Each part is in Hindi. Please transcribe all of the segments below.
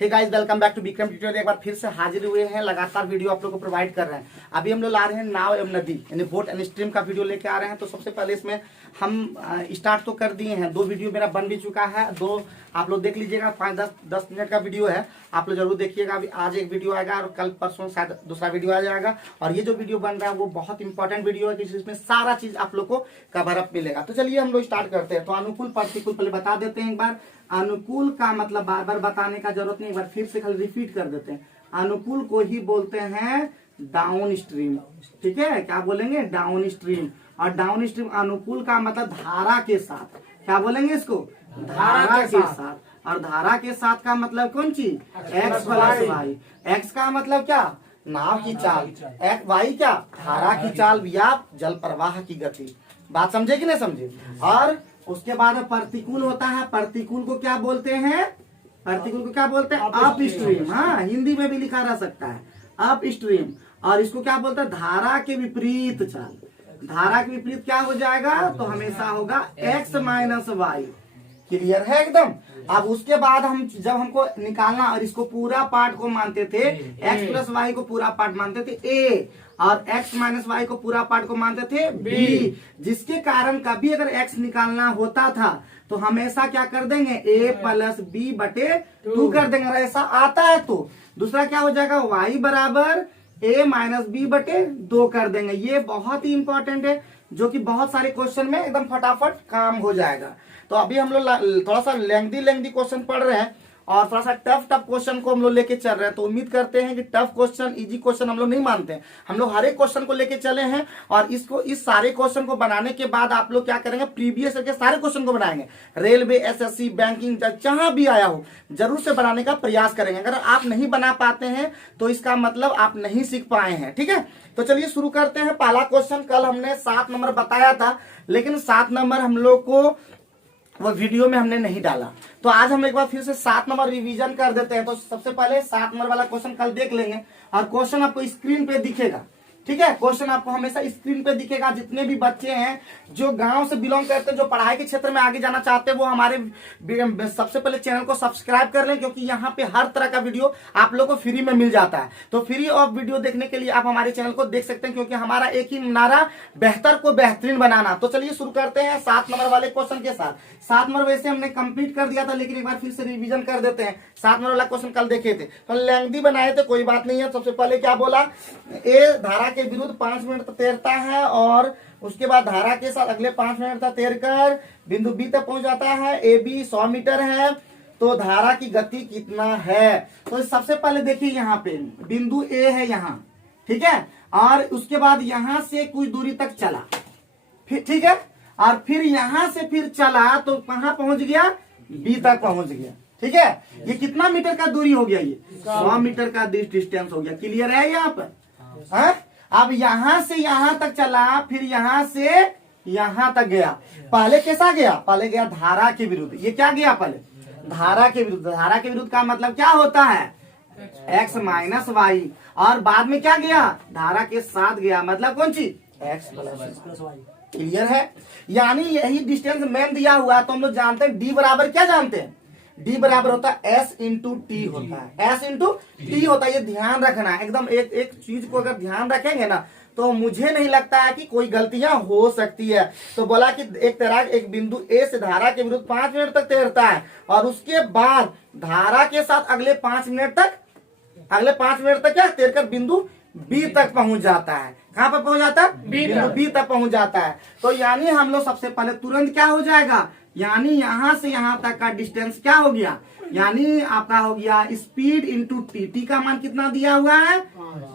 Hey guys, welcome back to Vikram tutorial. एक बार फिर से हाजिर हुए हैं, लगातार वीडियो आप लोग को प्रोवाइड कर रहे हैं। अभी हम लोग ला रहे हैं नाव एवं नदी यानी बोट एंड स्ट्रीम का वीडियो लेके आ रहे हैं। तो सबसे पहले इसमें हम स्टार्ट तो कर दिए हैं, 2 वीडियो मेरा बन भी चुका है, 2 आप लोग देख लीजिएगा। 5-10 मिनट का वीडियो है, आप लोग जरूर देखिएगा। अभी आज एक वीडियो आएगा और कल परसों शायद दूसरा वीडियो आ जाएगा। और ये जो वीडियो बन रहा है वो बहुत इंपॉर्टेंट वीडियो है, जिसमें सारा चीज आप लोग को कवर अप मिलेगा। तो चलिए हम लोग स्टार्ट करते हैं। तो अनुकूल प्रतिकूल पहले बता देते हैं एक बार। अनुकूल का मतलब बार बार बताने का जरूरत नहीं, एक बार फिर से खाली रिपीट कर देते हैं। अनुकूल को ही बोलते हैं डाउन स्ट्रीम, ठीक है। क्या बोलेंगे? Down stream. और डाउन स्ट्रीम अनुकूल का मतलब धारा के साथ, क्या बोलेंगे इसको? धारा के साथ। और धारा के साथ का मतलब कौन चीज? X plus Y. एक्स का मतलब क्या? नाव की चाल। वाई क्या? धारा की चाल या जल प्रवाह की गति। बात समझे कि नहीं समझे? और उसके बाद प्रतिकूल होता है। प्रतिकूल को क्या बोलते हैं? प्रतिकूल को क्या बोलते हैं? Up stream. हाँ, हिंदी में भी लिखा रह सकता है अप स्ट्रीम। और इसको क्या बोलते हैं? धारा के विपरीत चाल। धारा के विपरीत क्या हो जाएगा? तो हमेशा होगा एक्स माइनस वाई। क्लियर है एकदम? अब उसके बाद हम जब हमको निकालना, और इसको पूरा पार्ट को मानते थे एक्स प्लस वाई को पूरा पार्ट मानते थे ए, और x माइनस वाई को पूरा पार्ट को मानते थे b, जिसके कारण कभी अगर x निकालना होता था तो हमेशा क्या कर देंगे? a प्लस बी बटे 2 कर देंगे। अगर ऐसा आता है तो दूसरा क्या हो जाएगा? y बराबर a माइनस बी बटे 2 कर देंगे। ये बहुत ही इंपॉर्टेंट है, जो कि बहुत सारे क्वेश्चन में एकदम फटाफट काम हो जाएगा। तो अभी हम लोग थोड़ा सा लेंथी क्वेश्चन पढ़ रहे हैं और थोड़ा सा टफ क्वेश्चन को हम लोग लेके चल रहे हैं। तो उम्मीद करते हैं कि टफ क्वेश्चन, इजी क्वेश्चन हम लोग नहीं मानते हैं। हम लोग हर एक क्वेश्चन को लेके चले हैं, और इस सारे क्वेश्चन को बनाने के बाद आप लोग क्या करेंगे? प्रीवियस के सारे क्वेश्चन को बनाएंगे। रेलवे, एसएससी, बैंकिंग, जहां भी आया हो जरूर से बनाने का प्रयास करेंगे। अगर आप नहीं बना पाते हैं तो इसका मतलब आप नहीं सीख पाए हैं, ठीक है। तो चलिए शुरू करते हैं। पहला क्वेश्चन कल हमने 7 नंबर बताया था, लेकिन 7 नंबर हम लोग को वो वीडियो में हमने नहीं डाला। तो आज हम एक बार फिर से 7 नंबर रिवीजन कर देते हैं। तो सबसे पहले 7 नंबर वाला क्वेश्चन कल देख लेंगे, और क्वेश्चन आपको स्क्रीन पे दिखेगा, ठीक है। क्वेश्चन आपको हमेशा स्क्रीन पे दिखेगा। जितने भी बच्चे हैं जो गांव से बिलोंग करते हैं, जो पढ़ाई के क्षेत्र में आगे जाना चाहते हैं, वो हमारे सबसे पहले चैनल को सब्सक्राइब कर लें, क्योंकि यहाँ पे हर तरह का वीडियो आप लोग को फ्री में मिल जाता है। तो फ्री ऑफ वीडियो देखने के लिए आप हमारे चैनल को देख सकते हैं, क्योंकि हमारा एक ही नारा, बेहतर को बेहतरीन बनाना। तो चलिए शुरू करते हैं 7 नंबर वाले क्वेश्चन के साथ। 7 नंबर वैसे हमने कंप्लीट कर दिया था, लेकिन एक बार फिर से रिवीजन कर देते हैं। 7 नंबर वाला क्वेश्चन कल देखे थे, तो लेंथी बनाए थे, कोई बात नहीं है। सबसे पहले क्या बोला? ए धारा के विरुद्ध 5 मिनट तक तैरता है, और उसके बाद धारा के साथ अगले 5 मिनट तक तैरकर बिंदु बी तक पहुंच जाता है। ए बी 100 मीटर है, तो धारा की गति कितना है? तो सबसे पहले देखिए, यहाँ पे बिंदु ए है यहाँ, ठीक है। और उसके बाद यहां से कुछ दूरी तक चला, फिर ठीक है, और फिर यहां से फिर चला तो कहां पहुंच गया? बी तक पहुंच गया, ठीक है। ये कितना मीटर का दूरी हो गया? ये 100 मीटर का डिस्टेंस हो गया। क्लियर है यहाँ पर? हाँ? अब यहां से यहां तक चला, फिर यहां से यहां तक गया। पहले कैसा गया? पहले गया धारा के विरुद्ध। ये क्या गया? पहले धारा के विरुद्ध। धारा के विरुद्ध का मतलब क्या होता है? X minus y. और बाद में क्या गया? धारा के साथ गया, मतलब कौन चीज? X plus Y. क्लियर है? यानी यही डिस्टेंस मैंने दिया हुआ है। तो हम लोग जानते हैं डी बराबर क्या जानते हैं? डी बराबर होता है एस इंटू टी होता है। एस इंटू टी होता है, ये ध्यान रखना है एकदम। एक चीज को अगर ध्यान रखेंगे ना, तो मुझे नहीं लगता है कि कोई गलतियां हो सकती है। तो बोला कि एक तैराक एक बिंदु ए से धारा के विरुद्ध 5 मिनट तक तैरता है, और उसके बाद धारा के साथ अगले 5 मिनट तक क्या तैरकर बिंदु बी तक पहुंच जाता है। कहां पर पहुंच जाता है? बिंदु बी तक पहुंच जाता है। तो यानी हम लोग सबसे पहले तुरंत क्या हो जाएगा? यानी यहां से यहां तक का डिस्टेंस क्या हो गया? यानी आपका हो गया स्पीड इंटू टी। टी का मान कितना दिया हुआ है?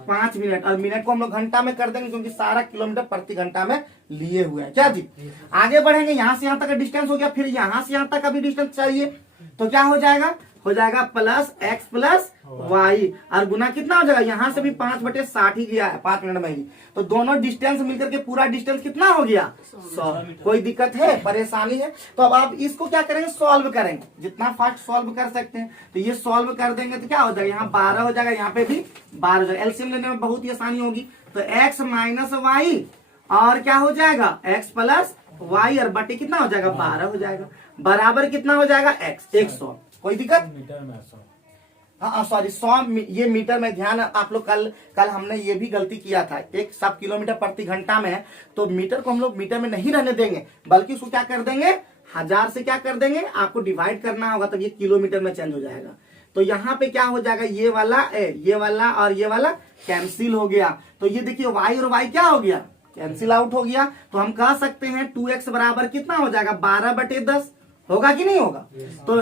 5 मिनट। और मिनट को हम लोग घंटा में कर देंगे, क्योंकि सारा किलोमीटर प्रति घंटा में लिए हुए हैं। क्या जी? आगे बढ़ेंगे, यहां से यहां तक का डिस्टेंस हो गया, फिर यहां से यहां तक का भी डिस्टेंस चाहिए। तो क्या हो जाएगा? हो जाएगा प्लस एक्स प्लस वाई, और गुना कितना हो जाएगा? यहां से भी 5/60 ही गया है 5 मिनट में ही। तो दोनों डिस्टेंस मिलकर के पूरा डिस्टेंस कितना हो गया? 100। कोई दिक्कत है? परेशानी है? तो अब आप इसको क्या करेंगे? सॉल्व करेंगे, जितना फास्ट सॉल्व कर सकते हैं। तो ये सॉल्व कर देंगे तो क्या हो जाएगा? यहाँ 12 हो जाएगा, यहाँ पे भी 12 हो जाएगा। एलसीएम लेने में बहुत ही आसानी होगी। तो एक्स माइनस वाई, और क्या हो जाएगा? एक्स प्लस वाई, और बटे कितना हो जाएगा? 12 हो जाएगा। बराबर कितना हो जाएगा? एक्स 100। कोई दिक्कत? हाँ सॉरी 100 ये मीटर में, ध्यान आप लोग कल हमने ये भी गलती किया था, एक सब किलोमीटर प्रति घंटा में है तो मीटर को हम लोग मीटर में नहीं रहने देंगे, बल्कि उसको क्या कर देंगे 1000 से क्या कर देंगे, आपको डिवाइड करना होगा तब ये किलोमीटर में चेंज हो जाएगा। तो यहाँ पे क्या हो जाएगा, ये वाला और ये वाला कैंसिल हो गया, तो ये देखिए y और y क्या हो गया, कैंसिल आउट हो गया। तो हम कह सकते हैं 2x बराबर कितना हो जाएगा 12/10 होगा कि नहीं होगा। तो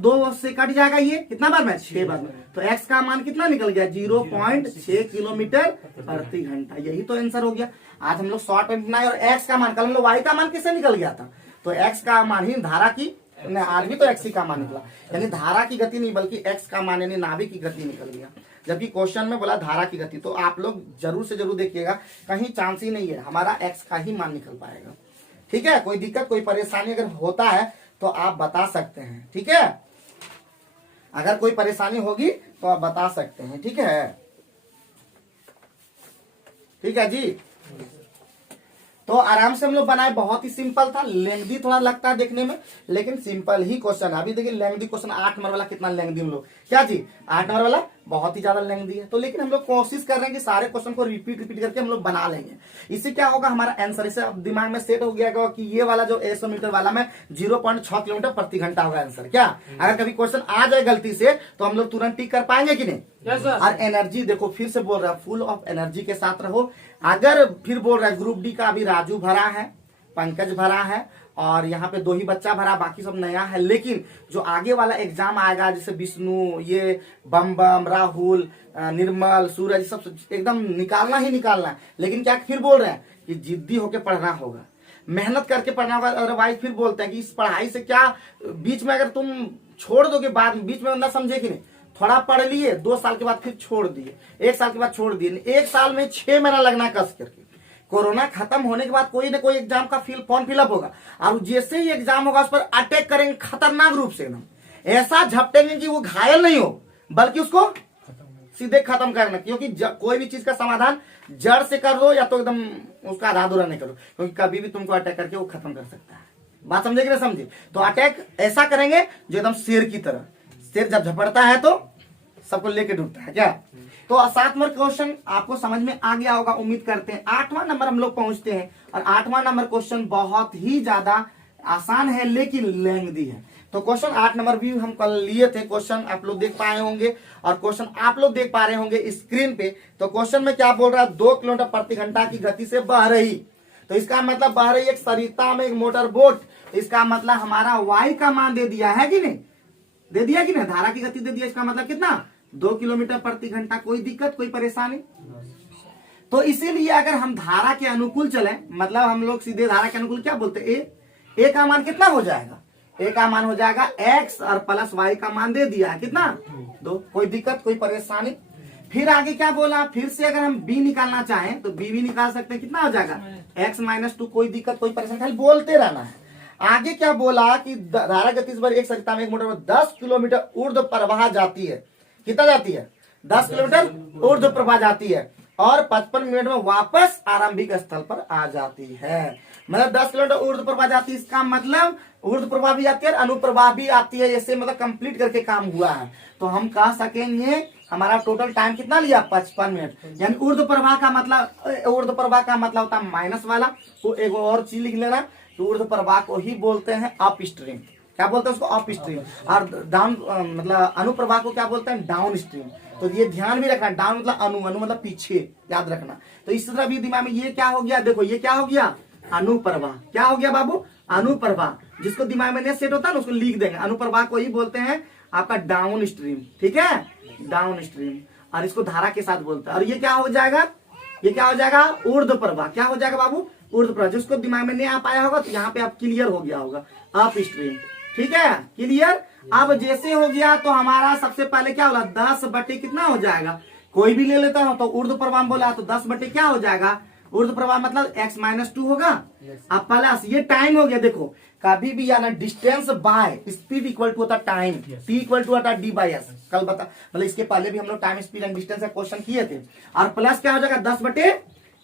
2 से कट जाएगा, ये कितना बार में 6 बार में, तो x का मान कितना निकल गया 0.6 किलोमीटर प्रति घंटा। यही तो आंसर हो गया। आज हम लोग शॉर्ट में बनाए और x का मान, कल हम लोग y का मान किससे निकल गया था, तो x का मान ही धारा की, आज भी तो x ही का मान निकला, यानी धारा की गति नहीं बल्कि x का मान यानी नाभिक की गति निकल गया, जबकि क्वेश्चन में बोला धारा की गति। तो आप लोग जरूर से जरूर देखिएगा, कहीं चांस ही नहीं है हमारा x का ही मान निकल पाएगा। ठीक है, कोई दिक्कत कोई परेशानी अगर होता है तो आप बता सकते हैं। ठीक है, अगर कोई परेशानी होगी तो आप बता सकते हैं। ठीक है, ठीक है जी। तो आराम से हम लोग बनाए, बहुत ही सिंपल था, लेंथी थोड़ा लगता है देखने में लेकिन सिंपल ही क्वेश्चन है। अभी देखिए लेंथी क्वेश्चन 8 नंबर वाला कितना लेंथी हम लोग, क्या जी 8 नंबर वाला बहुत ही ज्यादा लेंथी है। तो लेकिन हम लोग कोशिश कर रहे हैं कि सारे क्वेश्चन को रिपीट करके हम लोग बना लेंगे। इससे क्या होगा, हमारा आंसर इसे दिमाग में सेट हो गया कि ये वाला जो 100 मीटर वाला में 0.6 किलोमीटर प्रति घंटा होगा आंसर। क्या अगर कभी क्वेश्चन आ जाए गलती से तो हम लोग तुरंत टिक कर पाएंगे कि नहीं। और एनर्जी देखो, फिर से बोल रहा है फुल ऑफ एनर्जी के साथ रहो। अगर फिर बोल रहा है ग्रुप डी का अभी राजू भरा है, पंकज भरा है और यहाँ पे 2 ही बच्चा भरा, बाकी सब नया है। लेकिन जो आगे वाला एग्जाम आएगा जैसे विष्णु, ये बम राहुल, निर्मल, सूरज, सब एकदम निकालना ही निकालना है। लेकिन क्या फिर बोल रहे हैं कि जिद्दी होके पढ़ना होगा, मेहनत करके पढ़ना होगा। अदरवाइज फिर बोलते हैं कि इस पढ़ाई से क्या, बीच में अगर तुम छोड़ दोगे, बाद बीच में ना समझे कि नहीं, थोड़ा पढ़ लिए 2 साल के बाद फिर छोड़ दिए, 1 साल के बाद छोड़ दिए, 1 साल में 6 महीना लगना कस करके। कोरोना खत्म होने के बाद कोई ना कोई एग्जाम का फॉर्म फिलअप होगा और जैसे ही एग्जाम होगा उस पर अटैक करेंगे खतरनाक रूप से, एकदम ऐसा झपटेंगे कि वो घायल नहीं हो बल्कि उसको सीधे खत्म करना। क्योंकि कोई भी चीज का समाधान जड़ से कर दो या तो एकदम उसका आधा अधूरा नहीं करो, क्योंकि कभी भी तुमको अटैक करके वो खत्म कर सकता है। बात समझे कि नहीं समझे। तो अटैक ऐसा करेंगे जो एकदम शेर की तरह, शेर जब झपटता है तो सबको लेके डूबता है। क्या तो 7 नंबर क्वेश्चन आपको समझ में आ गया होगा, उम्मीद करते हैं। 8वां नंबर हम लोग पहुंचते हैं और 8वां नंबर क्वेश्चन बहुत ही ज्यादा आसान है लेकिन लेंथी है। तो क्वेश्चन 8 नंबर भी हम कल लिए थे, क्वेश्चन आप लोग देख पाए होंगे और क्वेश्चन आप लोग देख पा रहे होंगे स्क्रीन पे। तो क्वेश्चन में क्या बोल रहा है, 2 किलोमीटर प्रति घंटा की गति से बह रही, तो इसका मतलब बह रही एक सरिता में एक मोटर बोट, इसका मतलब हमारा y का मान दे दिया है कि नहीं, दे दिया कि नहीं, धारा की गति दे दिया, इसका मतलब कितना 2 किलोमीटर प्रति घंटा। कोई दिक्कत कोई परेशानी। तो इसीलिए अगर हम धारा के अनुकूल चले, मतलब हम लोग सीधे धारा के अनुकूल क्या बोलते हैं, ए का मान कितना हो जाएगा, ए का मान हो जाएगा x और प्लस y का मान दे दिया है कितना 2। कोई दिक्कत कोई परेशानी। फिर आगे क्या बोला, फिर से अगर हम b निकालना चाहें तो b भी निकाल सकते हैं, कितना हो जाएगा x - 2। कोई दिक्कत कोई परेशानी, खाली बोलते रहना है। आगे क्या बोला कि धारा गति पर एक सरिता में एक मोटर में 10 किलोमीटर ऊर्ध्व प्रवाह जाती है, कितना जाती है 10 किलोमीटर ऊर्ध्व प्रवाह जाती है और 55 मिनट में वापस आरंभिक स्थल पर आ जाती है। मतलब 10 किलोमीटर ऊर्ध्व प्रवाह जाती है, इसका मतलब ऊर्ध्व प्रवाह भी आती है और अनुप्रवाह भी आती है, ऐसे मतलब कंप्लीट करके काम हुआ है। तो हम कह सकेंगे हमारा टोटल टाइम कितना लिया 55 मिनट। यानी ऊर्ध्व प्रवाह का मतलब होता है माइनस वाला। तो एक और चीज लिख लेना, ऊर्ध्व प्रवाह को ही बोलते हैं अप स्ट्रीम। क्या बोलते हैं उसको, अप स्ट्रीम। और डाउन मतलब अनुप्रवाह को क्या बोलते हैं, डाउन स्ट्रीम। तो ये ध्यान भी रखना, डाउन मतलब अनु मतलब पीछे, याद रखना। तो इस तरह भी दिमाग में, ये क्या हो गया, देखो ये क्या हो गया अनुप्रवाह। क्या हो गया बाबू, अनुप्रवाह। जिसको दिमाग में नहीं सेट होता है ना उसको लिख देंगे, अनुप्रवाह को ही बोलते हैं आपका डाउन स्ट्रीम। ठीक है, डाउन स्ट्रीम। और इसको धारा के साथ बोलते हैं। और ये क्या हो जाएगा, ये क्या हो जाएगा ऊर्ध्व प्रवाह। क्या हो जाएगा बाबू, ऊर्ध्व प्रवाह। जिसको दिमाग में नहीं आ पाया होगा तो यहाँ पे अब क्लियर हो गया होगा, अप स्ट्रीम। ठीक है, क्लियर। अब जैसे हो गया तो हमारा सबसे पहले क्या होगा 10 बटे कितना हो जाएगा, कोई भी ले लेता हूं। तो ऊर्ध्व प्रवाह बोला तो 10 बटे क्या हो जाएगा, ऊर्ध्व प्रवाह मतलब x - 2 होगा। अब प्लस ये टाइम हो गया। देखो कभी भी आना distance by speed equal to होता टाइम, t इक्वल टू होता d/s। कल बता मतलब इसके पहले भी हम लोग टाइम स्पीड एंड डिस्टेंस का क्वेश्चन किए थे। और प्लस क्या हो जाएगा 10 बटे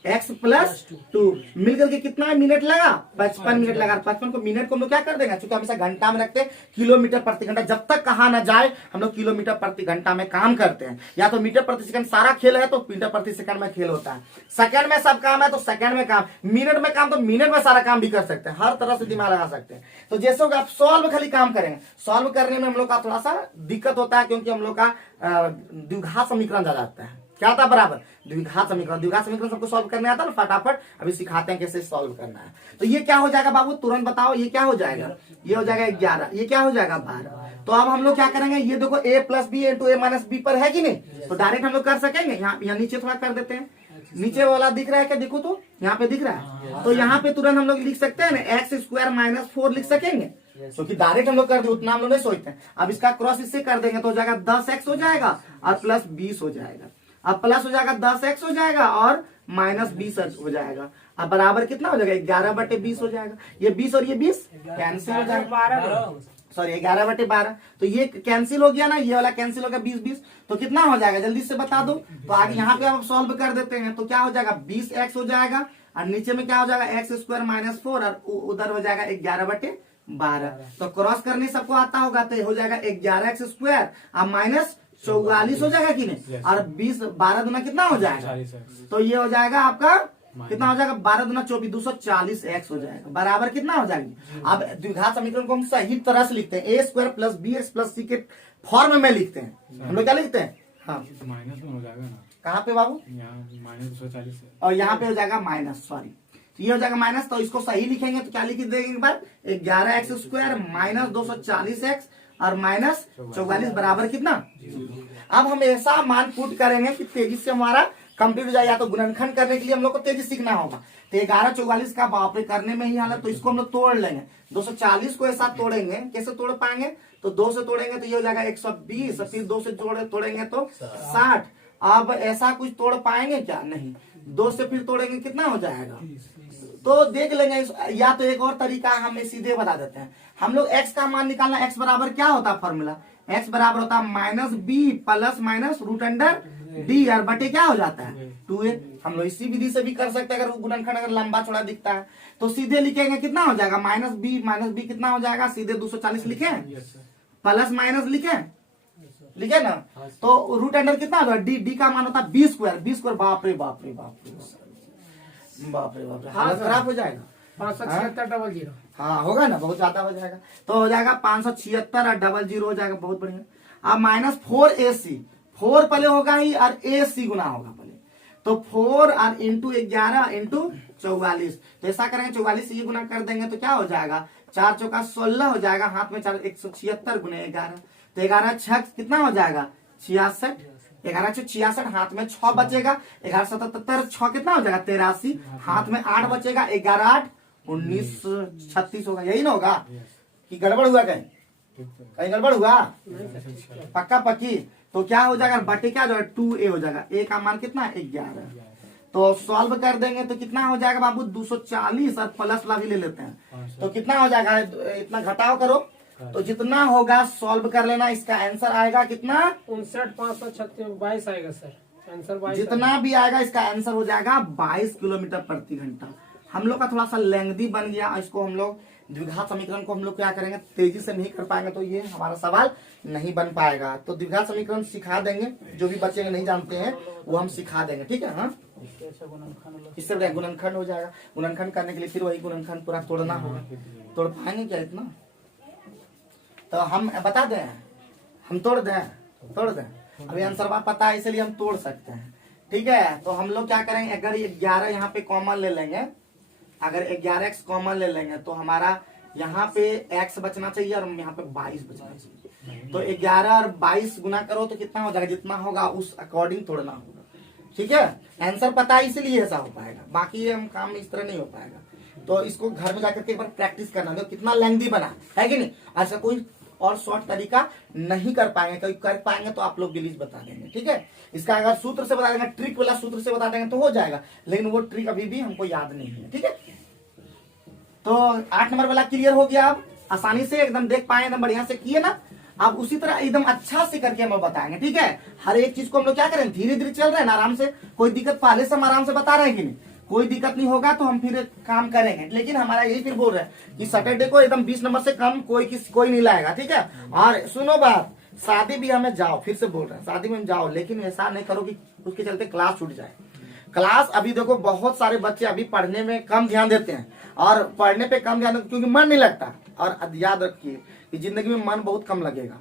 x प्लस 2 मिलकर के कितना मिनट लगा 55 मिनट लगा। 55 को मिनट को हम लोग क्या कर देंगे, क्योंकि हमेशा घंटा में रखते हैं, किलोमीटर प्रति घंटा जब तक कहा ना जाए हम लोग किलोमीटर प्रति घंटा में काम करते हैं। या तो मीटर प्रति सेकंड सारा खेल है तो मीटर प्रति सेकंड में खेल होता है, सेकंड में सब काम है तो सेकंड में काम, मिनट में काम तो मिनट में सारा काम भी कर सकते हैं, हर तरह से दिमाग लगा सकते हैं। तो जैसे होगा आप सॉल्व खाली काम करेंगे, सॉल्व करने में हम लोग का थोड़ा सा दिक्कत होता है, क्योंकि हम लोग का द्विघात समीकरण ज्यादा आता है। क्या होता है बराबर द्विघात समीकरण। द्विघात समीकरण सबको सॉल्व करने आता है ना, फटाफट अभी सिखाते हैं कैसे सॉल्व करना है। तो ये क्या हो जाएगा बाबू, तुरंत बताओ, ये क्या हो जाएगा, ये हो जाएगा 11, ये क्या हो जाएगा 12। तो अब हम लोग क्या करेंगे, ये देखो a plus b into a minus b पर है कि नहीं, तो डायरेक्ट हम लोग कर सकेंगे। यहाँ नीचे थोड़ा कर देते हैं, नीचे वाला दिख रहा है क्या, देखो तो यहाँ पे दिख रहा है, तो यहाँ पे तुरंत हम लोग लिख सकते हैं ना एक्स स्क्वायर माइनस 4 लिख सकेंगे, क्योंकि डायरेक्ट हम लोग कर दे उतना हम लोग नहीं सोचते हैं। अब इसका क्रॉस इससे कर देंगे तो हो जाएगा 10x हो जाएगा और प्लस 20 हो जाएगा। अब प्लस हो जाएगा 10x हो जाएगा और माइनस 20 हो जाएगा। अब बराबर कितना हो जाएगा 11/20 हो जाएगा। ये 20 और ये 20 कैंसिल हो जाएगा, सॉरी 11/12, तो ये कैंसिल हो गया ना, ये वाला कैंसिल हो गया 20-20, तो कितना हो जाएगा जल्दी से बता दो। तो आगे यहाँ पे आप सॉल्व कर देते हैं तो क्या हो जाएगा 20x हो जाएगा और नीचे में क्या हो जाएगा एक्स स्क्वायर माइनस 4 और उधर हो जाएगा 11/12। तो क्रॉस करने सबको आता होगा तो हो जाएगा 11x स्क्वायर और माइनस 44 हो जाएगा कि नहीं, और 20 12 दूना कितना हो जाएगा, तो ये हो जाएगा आपका कितना हो जाएगा 12 दूना 24 240x हो जाएगा, बराबर कितना हो जाएगी। अब द्विघात समीकरण को हम सही तरह से लिखते हैं, A square plus B X plus C के फॉर्म में लिखते हैं। हम लोग क्या लिखते हैं, हाँ माइनस में हो जाएगा ना, कहाँ पे बाबू, -240 और यहाँ पे हो जाएगा माइनस, सॉरी तो ये हो जाएगा माइनस, तो इसको सही लिखेंगे तो क्या लिख देंगे एक बार 11x स्क्वायर माइनस 240x और माइनस 44 बराबर कितना। अब हम ऐसा मान पुट करेंगे कि तेजी से हमारा कंप्लीट हो जाए, या तो गुणनखंड करने के लिए हम लोग को तेजी सीखना होगा, तो 11-44 का बाप रे करने में ही हालत, तो इसको हम लोग तोड़ लेंगे। 240 को ऐसा तोड़ेंगे, कैसे तोड़ पाएंगे, तो 2 से तोड़ेंगे तो ये हो जाएगा 120, फिर 2 से तोड़ेंगे तो 60। अब ऐसा कुछ तोड़ पाएंगे क्या, नहीं, 2 से फिर तोड़ेंगे कितना हो जाएगा, तो देख लेंगे। या तो एक और तरीका हमें सीधे बता देते हैं, हम लोग x का मान निकालना, x बराबर क्या होता है फॉर्मूला, x बराबर होता है minus b plus minus root under D और बटे क्या हो जाता है 2a। हम लोग इसी विधि से भी कर सकते हैं, अगर गुणनखंड अगर लंबा चौड़ा दिखता है तो सीधे लिखेंगे कितना हो जाएगा माइनस बी कितना हो जाएगा, सीधे 240 लिखे प्लस माइनस लिखे ना, तो रूट अंडर कितना होगा डी का मान होता है 20 स्क्वायर। बाप रे बाप रे बाप रे बाप रे बाप रे, हालत खराब हो जाएगा। 576 हाँ होगा ना, बहुत ज्यादा हो जाएगा, तो हो जाएगा 576 और 00 हो जाएगा, बहुत बढ़िया। अब माइनस 4ac, 4 पहले होगा ही और ac गुना होगा पहले, तो 4 और इंटू 11 इंटू 44, तो ऐसा करेंगे 44 से ये गुना कर देंगे तो क्या हो जाएगा 4 चौका 16 हो जाएगा, हाथ में 4 176 गुने 11, तो 11 6 कितना हो जाएगा 66, 11 6 66, हाथ में 6 बचेगा, 11 77 6 कितना हो जाएगा 83, हाथ में 8 बचेगा, 11 8 19 36 होगा, यही ना होगा कि गड़बड़ हुआ, कहीं गड़बड़ हुआ, पक्का पक्की। तो क्या हो जाएगा बटे क्या हो जाएगा 2a हो जाएगा, a का मान कितना है 11, तो सॉल्व कर देंगे तो कितना हो जाएगा बाबू 240 और प्लस वाला भी ले लेते हैं, तो कितना हो जाएगा, इतना घटाओ करो तो जितना होगा सॉल्व कर लेना, इसका आंसर आएगा कितना 59,536 आएगा सर, आंसर 22 जितना भी आएगा इसका आंसर हो जाएगा 22 किलोमीटर प्रति घंटा। हम लोग का थोड़ा सा लेंथी बन गया, इसको हम लोग द्विघात समीकरण को हम लोग क्या करेंगे तेजी से नहीं कर पाएंगे तो ये हमारा सवाल नहीं बन पाएगा। तो द्विघात समीकरण सिखा देंगे, जो भी बच्चे नहीं जानते हैं वो हम सिखा देंगे, ठीक है। हाँ इससे बढ़िया गुणनखंड हो जाएगा, गुणनखंड करने के लिए फिर वही गुणनखंड पूरा तोड़ना होगा, तोड़ पाएंगे क्या इतना, तो हम बता दें, हम तोड़ दें, अभी आंसर बात पता है इसलिए हम तोड़ सकते हैं, ठीक है। तो हम लोग क्या करेंगे, अगर 11 यहाँ पे कॉमन ले लेंगे, अगर 11x कॉमन ले लेंगे तो हमारा यहाँ पे x बचना चाहिए और यहाँ पे 22 बचना चाहिए, तो 11 और 22 गुना करो तो कितना हो जाएगा, जितना होगा उस अकॉर्डिंग तोड़ना होगा, ठीक है। आंसर पता है इसलिए ऐसा हो पाएगा, बाकी हम काम इस तरह नहीं हो पाएगा। तो इसको घर में जाकर के एक बार प्रैक्टिस करना, तो कितना लेंथी बना है कि नहीं, ऐसा कोई और शॉर्ट तरीका नहीं कर पाएंगे, कभी कर पाएंगे तो आप लोग प्लीज बता देंगे, ठीक है। इसका अगर सूत्र से बता देंगे, ट्रिक वाला सूत्र से बता देंगे तो हो जाएगा, लेकिन वो ट्रिक अभी भी हमको याद नहीं है, ठीक है। तो 8 नंबर वाला क्लियर हो गया, आप आसानी से एकदम देख पाए, एकदम बढ़िया से किए ना। आप उसी तरह एकदम अच्छा से करके हम बताएंगे, ठीक है। हर एक चीज को हम लोग क्या करें, धीरे धीरे चल रहे हैं ना, आराम से, कोई दिक्कत पहले से हम आराम से बता रहे हैं कि नहीं, कोई दिक्कत नहीं होगा तो हम फिर काम करेंगे, लेकिन हमारा यही फिर बोल रहा है कि सैटरडे को एकदम 20 नंबर से कम कोई नहीं लाएगा, ठीक है। और सुनो बात, शादी ब्याह में जाओ, फिर से बोल रहे हैं शादी में जाओ, लेकिन ऐसा नहीं करो कि उसके चलते क्लास छूट जाए। क्लास अभी देखो बहुत सारे बच्चे अभी पढ़ने में कम ध्यान देते हैं, और पढ़ने पे कम ध्यान क्योंकि मन नहीं लगता। और याद रखिए कि जिंदगी में मन बहुत कम लगेगा,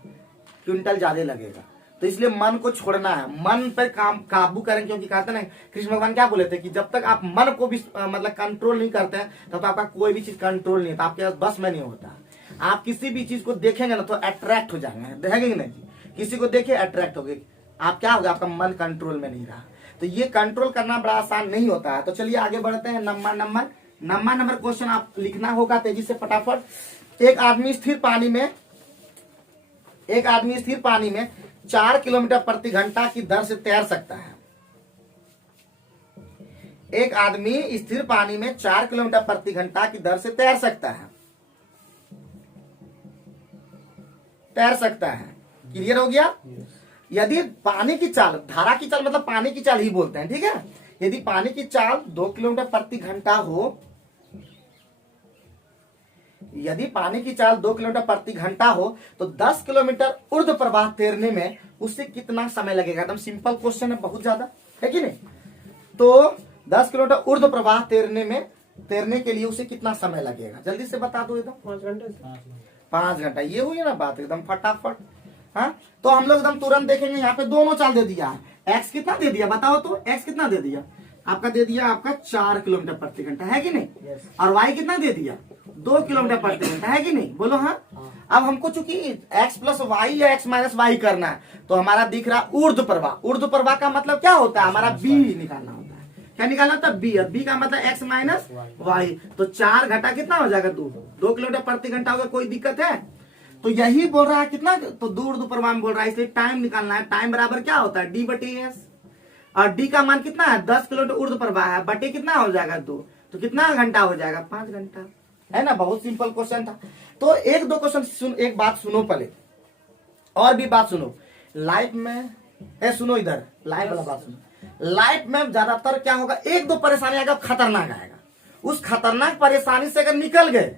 क्विंटल ज्यादा लगेगा, तो इसलिए मन को छोड़ना है, मन पर काबू करें। क्योंकि कहते ना कृष्ण भगवान क्या बोले थे कि जब तक आप मन को भी मतलब कंट्रोल नहीं करते हैं तब तक आपका कोई भी चीज कंट्रोल नहीं होता, आपके पास बस में नहीं होता। आप किसी भी चीज को देखेंगे ना तो अट्रैक्ट हो जाएंगे, देखेंगे कि नहीं, किसी को देखे अट्रैक्ट हो गए, आप क्या होगा, आपका मन कंट्रोल में नहीं रहा। तो ये कंट्रोल करना बड़ा आसान नहीं होता है। तो चलिए आगे बढ़ते हैं। नंबर क्वेश्चन आप लिखना होगा तेजी से फटाफट। एक आदमी स्थिर पानी में 4 किलोमीटर प्रति घंटा की दर से तैर सकता है। एक आदमी स्थिर पानी में 4 किलोमीटर प्रति घंटा की दर से तैर सकता है। क्लियर हो गया। यदि पानी की चाल, धारा की चाल मतलब पानी की चाल ही बोलते हैं, ठीक है। यदि पानी की चाल 2 किलोमीटर प्रति घंटा हो, यदि पानी की चाल 2 किलोमीटर प्रति घंटा हो तो 10 किलोमीटर ऊर्ध्व प्रवाह तैरने में उससे कितना समय लगेगा। एकदम सिंपल क्वेश्चन है, बहुत ज्यादा है कि नहीं। तो 10 किलोमीटर ऊर्ध्व प्रवाह तैरने के लिए उसे कितना समय लगेगा, जल्दी से बता दो एकदम। 5 घंटे। 5 घंटा, ये हुई ना बात एकदम फटाफट। हाँ, तो हम लोग एकदम तुरंत देखेंगे। यहाँ पे दोनों चाल दे दिया है। एक्स कितना दे दिया बताओ तो, एक्स कितना दे दिया आपका, दे दिया आपका 4 किलोमीटर प्रति घंटा, है कि नहीं। और वाई कितना दे दिया 2 किलोमीटर प्रति घंटा, है कि नहीं, बोलो। हाँ, अब हमको चूंकि x प्लस वाई या x माइनस वाई करना है, तो हमारा दिख रहा ऊर्ध्व प्रवाह। ऊर्ध्व प्रवाह का मतलब क्या होता है, हमारा b निकालना होता है। क्या निकालना होता है, b। और b का मतलब x माइनस वाई। तो 4 घंटा कितना हो जाएगा, 2 किलोमीटर प्रति घंटा होगा, कोई दिक्कत है। तो यही बोल रहा है कितना, तो ऊर्ध्व प्रवाह में बोल रहा है, इसलिए टाइम निकालना है। टाइम बराबर क्या होता है, d/s। और d का मान कितना है, 10 किलोमीटर ऊर्ध्व प्रवाह है, बटे कितना हो जाएगा 2, तो कितना घंटा हो जाएगा, 5 घंटा, है ना। बहुत सिंपल क्वेश्चन था। तो एक दो क्वेश्चन एक बात सुनो पहले, और भी बात सुनो। लाइफ में सुनो, इधर लाइफ वाला बात सुनो। लाइफ में ज्यादातर क्या होगा, एक दो परेशानी आएगा, खतरनाक आएगा। उस खतरनाक परेशानी से अगर निकल गए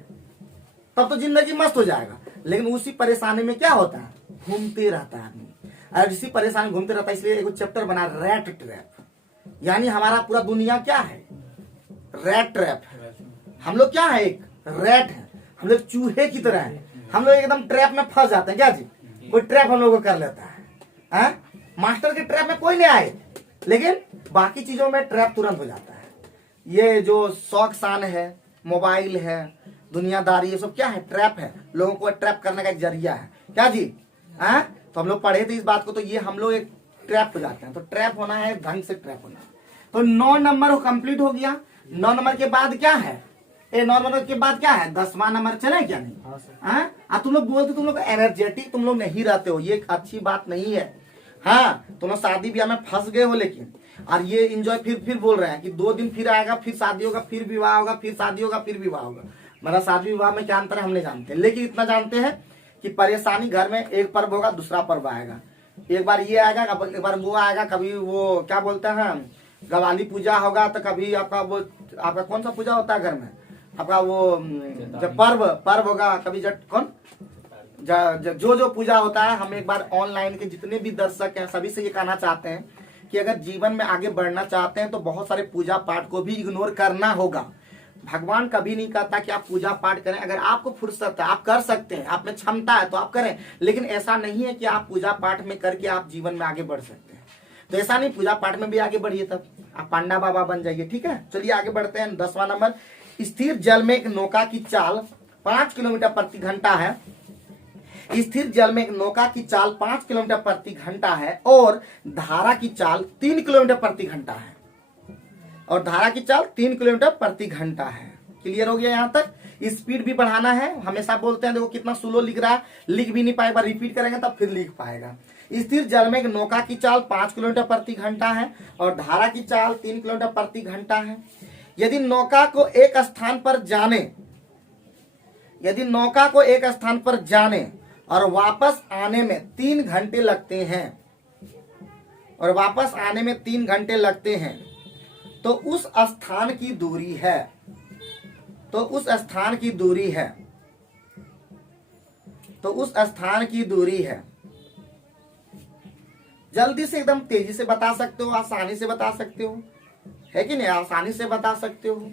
तब तो जिंदगी मस्त हो जाएगा। लेकिन उसी परेशानी में क्या होता है, घूमते रहता है आदमी। और इसी परेशानी घूमते रहता है, इसलिए एक चैप्टर बना रैट ट्रैप। यानी हमारा पूरा दुनिया क्या है, रैट ट्रैप। हम लोग क्या है, एक रैट है, हम लोग चूहे की तरह है। हम लोग एकदम ट्रैप में फंस जाते हैं, क्या जी, कोई ट्रैप हम लोग को कर लेता है। मास्टर के ट्रैप में कोई नहीं आए, लेकिन बाकी चीजों में ट्रैप तुरंत हो जाता है। ये जो शौक शान है, मोबाइल है, दुनियादारी, ये सब क्या है, ट्रैप है। लोगों को ट्रैप करने का एक जरिया है, क्या जी। तो हम लोग पढ़े थे इस बात को, तो ये हम लोग एक ट्रैप हो जाते हैं। तो ट्रैप होना है, ढंग से ट्रैप होना है। तो 9 नंबर कंप्लीट हो गया। 9 नंबर के बाद क्या है, 9 नंबर के बाद क्या है, 10वां नंबर चले क्या नहीं। तुम लोग बोलते तुम लोग एनर्जेटिक तुम लोग नहीं रहते हो, ये अच्छी बात नहीं है। हाँ, तुम लोग शादी ब्याह में फंस गए हो, लेकिन और ये इंजॉय फिर बोल रहे हैं कि 2 दिन फिर आएगा, फिर शादी होगा, फिर विवाह होगा, फिर शादी होगा, फिर विवाह होगा। मतलब शादी विवाह में क्या अंतर है हम नहीं जानते, लेकिन इतना जानते हैं कि परेशानी घर में एक पर्व होगा, दूसरा पर्व आएगा। एक बार ये आएगा, एक बार वो आएगा, कभी वो क्या बोलते हैं गवाली पूजा होगा, तो कभी आपका कौन सा पूजा होता है घर में, आपका वो जब पर्व होगा, कभी जो पूजा होता है। हम एक बार ऑनलाइन के जितने भी दर्शक हैं सभी से ये कहना चाहते हैं कि अगर जीवन में आगे बढ़ना चाहते हैं तो बहुत सारे पूजा पाठ को भी इग्नोर करना होगा। भगवान कभी नहीं कहता कि आप पूजा पाठ करें, अगर आपको फुर्सत है आप कर सकते हैं, आप में क्षमता है तो आप करें, लेकिन ऐसा नहीं है कि आप पूजा पाठ में करके आप जीवन में आगे बढ़ सकते हैं। तो ऐसा नहीं, पूजा पाठ में भी आगे बढ़िए, तब आप पांडा बाबा बन जाइए, ठीक है। चलिए आगे बढ़ते हैं। 10वां नंबर, स्थिर जल में एक नौका की चाल 5 किलोमीटर प्रति घंटा है। स्थिर जल में एक नौका की चाल 5 किलोमीटर प्रति घंटा है और धारा की चाल 3 किलोमीटर प्रति घंटा है। और धारा की चाल 3 किलोमीटर प्रति घंटा है। क्लियर हो गया यहाँ तक। स्पीड भी बढ़ाना है, हमेशा बोलते हैं देखो कितना स्लो लिख रहा है, लिख भी नहीं पाएगा, रिपीट करेंगे तब फिर लिख पाएगा। स्थिर जल में एक नौका की चाल 5 किलोमीटर प्रति घंटा है और धारा की चाल 3 किलोमीटर प्रति घंटा है। यदि नौका को एक स्थान पर जाने और वापस आने में 3 घंटे लगते हैं तो उस स्थान की दूरी है, तो उस स्थान की दूरी है, तो उस स्थान की दूरी है। जल्दी से एकदम तेजी से बता सकते हो, आसानी से बता सकते हो, है कि नहीं? आसानी से बता सकते हो।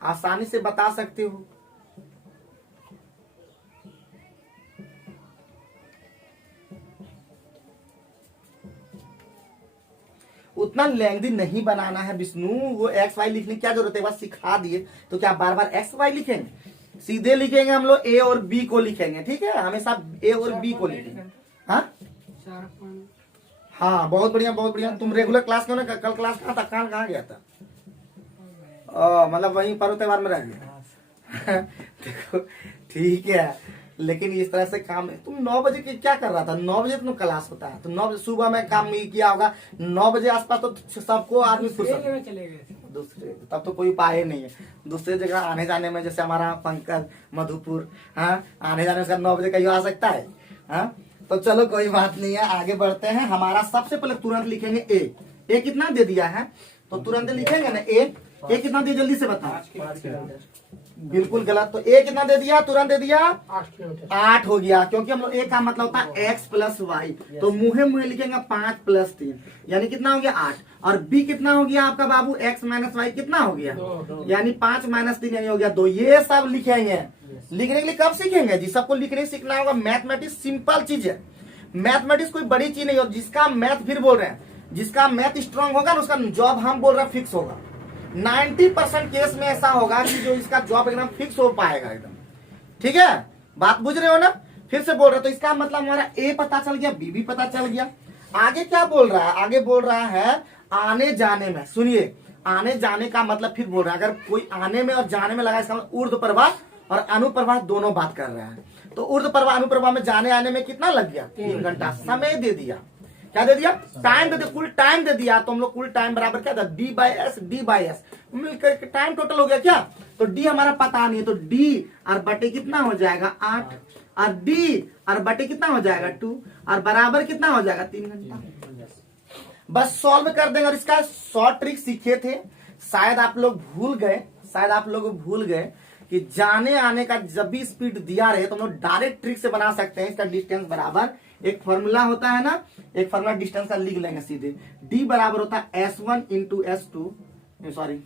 आसानी से बता सकते हो। उतना लेंथी नहीं बनाना है विष्णु, वो एक्स वाई लिखने की क्या जरूरत है, बस सिखा दिए तो क्या बार बार एक्स वाई लिखेंगे? सीधे लिखेंगे हम लोग ए और बी को लिखेंगे, ठीक है, हमेशा ए और बी को लिखेंगे। हाँ हाँ, बहुत बढ़िया बहुत बढ़िया। तुम रेगुलर क्लास क्यों ना, कल क्लास कहाँ था, कहाँ गया था? मतलब वहीं पर्व त्योहार में रह गया। देखो ठीक है, लेकिन इस तरह से काम है। तुम 9 बजे क्या कर रहा था? 9 बजे तुम क्लास होता है, तो 9 बजे सुबह में काम किया होगा, 9 बजे आसपास तो सबको आदमी फुर्सत चले गए थे। दूसरे, तब तो कोई उपाय नहीं है दूसरे जगह आने जाने में। जैसे हमारा पंकज मधुपुर, हाँ, आने जाने से 9 बजे कहीं आ सकता है? हाँ, तो चलो कोई बात नहीं है, आगे बढ़ते हैं। हमारा सबसे पहले तुरंत लिखेंगे ए कितना दे दिया है, तो तुरंत लिखेंगे ना ए कितना दिया, जल्दी से बताओ। बिल्कुल गलत। तो ए कितना दे दिया, तुरंत दे दिया 8 हो गया, क्योंकि हम लोग ए का मतलब होता है x प्लस वाई, तो मुहे मुहे लिखेंगे 5 प्लस 3, यानी कितना हो गया 8। और बी कितना हो गया आपका बाबू, x माइनस वाई कितना हो गया, यानी 5 माइनस 3 यानी हो गया 2। ये सब लिखेंगे। लिखने के लिए कब सीखेंगे जी? सबको लिखने सीखना होगा। मैथमेटिक्स सिंपल चीज है, मैथमेटिक्स कोई बड़ी चीज नहीं। और जिसका मैथ, फिर बोल रहे हैं, जिसका मैथ स्ट्रांग होगा ना, उसका जॉब हम बोल रहे हैं फिक्स होगा। 90% केस में ऐसा होगा कि जो इसका जॉब एकदम फिक्स हो पाएगा एकदम, ठीक है? बात बुझ रहे हो ना? फिर से बोल रहे हो, तो इसका मतलब हमारा ए पता चल गया, बी भी पता चल गया। आगे क्या बोल रहा है? आगे बोल रहा है आने जाने में। सुनिए, आने जाने का मतलब फिर बोल रहा है, अगर कोई आने में और जाने में लगा, इसका मतलब ऊर्ध्व प्रवाह और अनुप्रवाह दोनों बात कर रहा है। तो ऊर्ध्व प्रवाह अनुप्रवाह में जाने आने में कितना लग गया? 3 घंटा। समय दे दिया, क्या दे दिया? टाइम दे दिया, कुल टाइम दे दिया। तो हम लोग कुल टाइम बराबर क्या था, d/s मिलकर टाइम टोटल हो गया क्या? तो d हमारा पता नहीं है, तो d और बटे कितना हो जाएगा 8, और d और बटे कितना हो जाएगा 2, और बराबर कितना हो जाएगा 3 घंटा। बस सॉल्व कर देंगे। और इसका शॉर्ट ट्रिक सीखे थे, शायद आप लोग भूल गए कि जाने आने का जब भी स्पीड दिया रहे तो हम लोग डायरेक्ट ट्रिक से बना सकते हैं। इसका डिस्टेंस बराबर एक फॉर्मूला होता है ना, एक फॉर्मूला डिस्टेंस का लिख लेंगे सीधे। d बराबर होता है s1 into s2, sorry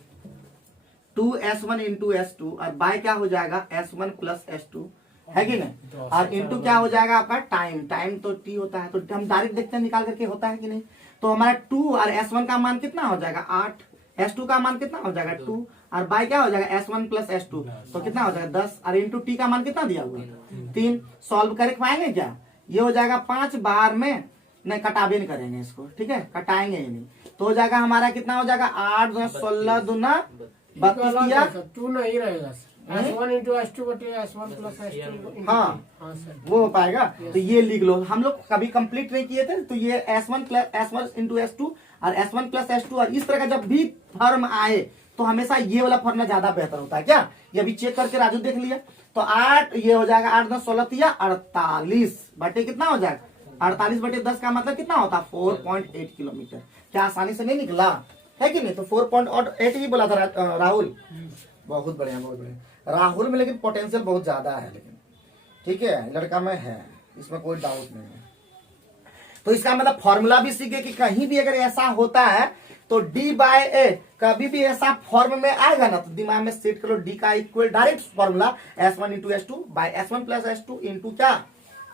2s1 into s2, और बाय क्या हो जाएगा s1 प्लस s2, है कि नहीं? और इंटू क्या हो जाएगा आपका टाइम तो t होता है, तो हम डायरेक्ट देखते हैं निकाल करके होता है कि नहीं। तो हमारा 2 और s1 का मान कितना हो जाएगा 8, s2 का मान कितना हो जाएगा 2, और बाय क्या हो जाएगा s1 प्लस s2, तो कितना हो जाएगा 10, और इंटू t का मान कितना दिया हुआ 3। सॉल्व कर पाएंगे क्या? ये हो जाएगा 5 बार में, नहीं कटावे नहीं करेंगे इसको, ठीक है, कटाएंगे ही नहीं। तो हो जाएगा हमारा कितना हो जाएगा 8 × 16 दूना 32 किया, 2 नहीं रहेगा s1 इंटू s2 बटे s1 प्लस s2। हाँ सर, वो हो पाएगा। तो ये लिख लो, हम लोग कभी कंप्लीट नहीं किए थे, तो ये s1 इंटू s2 और s1 प्लस s2, और इस तरह का जब भी फॉर्म आए तो हमेशा ये वाला फॉर्मूला ज्यादा बेहतर होता है। क्या ये अभी चेक करके राजू देख लिया? तो 8, ये हो जाएगा 8 × 16 या 48 बटे कितना हो जाएगा 48 बटे 10 का मतलब कितना होता है 4.8 किलोमीटर। क्या आसानी से नहीं निकला है कि नहीं? तो 4.8 ही बोला था राहुल। बहुत बढ़िया बहुत बढ़िया राहुल में, लेकिन पोटेंशियल बहुत ज्यादा है, लेकिन ठीक है, लड़का में है, इसमें कोई डाउट नहीं है। तो इसका मतलब फॉर्मूला भी सीखे कि कहीं भी अगर ऐसा होता है तो d/a कभी भी ऐसा फॉर्म में आएगा ना, तो दिमाग में सेट करो, d का equal direct formula s1 into s2 by s1 plus s2 into क्या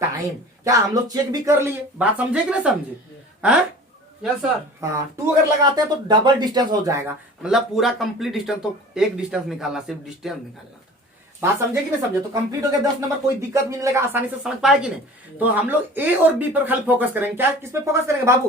टाइम। क्या हम लोग चेक भी कर लिए? बात समझे कि नहीं समझे? Yes sir. हाँ, 2 अगर लगाते हैं तो डबल डिस्टेंस हो जाएगा, मतलब पूरा कंप्लीट डिस्टेंस, तो एक डिस्टेंस निकालना, सिर्फ डिस्टेंस निकालना था। बात समझे कि नहीं समझे? तो कंप्लीट हो गया 10 नंबर, कोई दिक्कत भी नहीं लगा, आसानी से समझ पाए कि नहीं? तो हम लोग ए और बी पर खाली फोकस करेंगे। क्या किस पे फोकस करेंगे बाबू?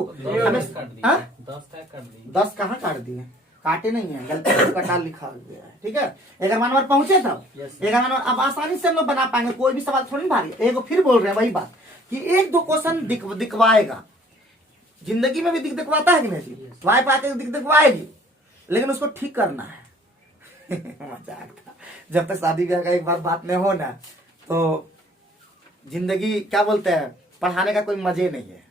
10 कहाँ काट दिए? काटे नहीं है, गलती से कटा लिखा गया है, ठीक है। 11 नंबर पहुंचे तब 11 नंबर अब आसानी से हम लोग बना पाएंगे, कोई भी सवाल थोड़ी भारी। एक फिर बोल रहे हैं वही बात कि 1-2 क्वेश्चन दिखवाएगा, जिंदगी में भी दिखवाता है कि नहीं? वाई पाके दिखवाएगी, लेकिन उसको ठीक करना है। मजाक था। जब तक शादी का एक बार बात नहीं हो ना, तो जिंदगी क्या बोलते हैं, पढ़ाने का कोई मजे नहीं है।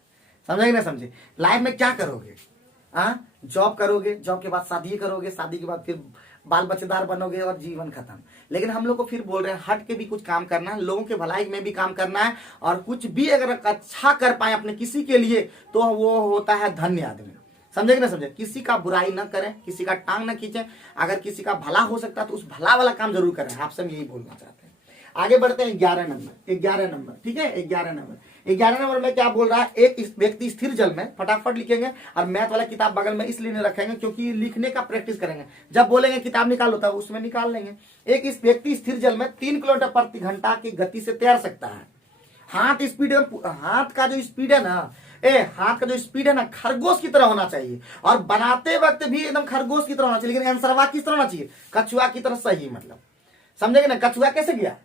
समझे कि नहीं समझे? लाइफ में क्या करोगे? जॉब करोगे, जॉब के बाद शादी करोगे, शादी के बाद फिर बाल बच्चेदार बनोगे और जीवन खत्म। लेकिन हम लोग को फिर बोल रहे हैं हट के भी कुछ काम करना है, लोगों के भलाई में भी काम करना है, और कुछ भी अगर अच्छा कर पाए अपने किसी के लिए तो वो होता है धन्य आदमी। समझे कि ना समझे? किसी का बुराई ना करें, किसी का टांग ना खींचे, अगर किसी का भला हो सकता है तो उस भला वाला काम जरूर करें। आपसे हम यही बोलना चाहते हैं। आगे बढ़ते हैं 11 नंबर, ठीक है। 11 नंबर में क्या बोल रहा है, एक व्यक्ति स्थिर जल में, फटाफट लिखेंगे और मैथ वाला किताब बगल में इसलिए नहीं रखेंगे क्योंकि लिखने का प्रैक्टिस करेंगे। जब बोलेंगे किताब निकालो तब उसमें निकाल लेंगे। एक इस व्यक्ति स्थिर जल में 3 किलोमीटर प्रति घंटा की गति से तैर सकता है। हाथ का जो स्पीड है ना, हाथ का जो स्पीड है ना खरगोश की तरह होना चाहिए, और बनाते वक्त भी एकदम खरगोश की तरह होना चाहिए। लेकिन आंसरवा किस तरह होना चाहिए? कछुआ की तरह सही। मतलब समझेंगे ना? कछुआ कैसे गया?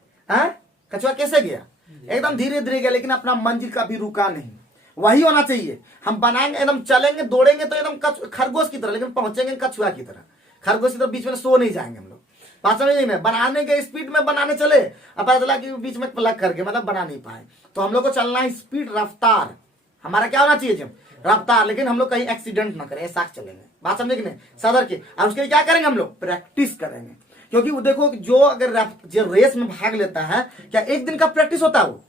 कछुआ कैसे गया? एकदम धीरे धीरे गया, लेकिन अपना मंजिल का भी रुका नहीं। वही होना चाहिए। हम बनाएंगे, एकदम चलेंगे, दौड़ेंगे तो एकदम खरगोश की तरह, लेकिन पहुंचेंगे कछुआ की तरह। खरगोश की तरह बीच में सो नहीं जाएंगे हम लोग। बात समझ नहीं? बनाने के स्पीड में बनाने चले, अब पता चला कि बीच में प्लग करके मतलब बना नहीं पाए। तो हम लोग को चलना है स्पीड, रफ्तार। हमारा क्या होना चाहिए? रफ्तार। लेकिन हम लोग कहीं एक्सीडेंट ना करें, ऐसा चलेंगे। बात समझे कि नहीं? सदर के। और उसके लिए क्या करेंगे? हम लोग प्रैक्टिस करेंगे। क्योंकि वो देखो जो अगर जो रेस में भाग लेता है, क्या एक दिन का प्रैक्टिस होता है वो?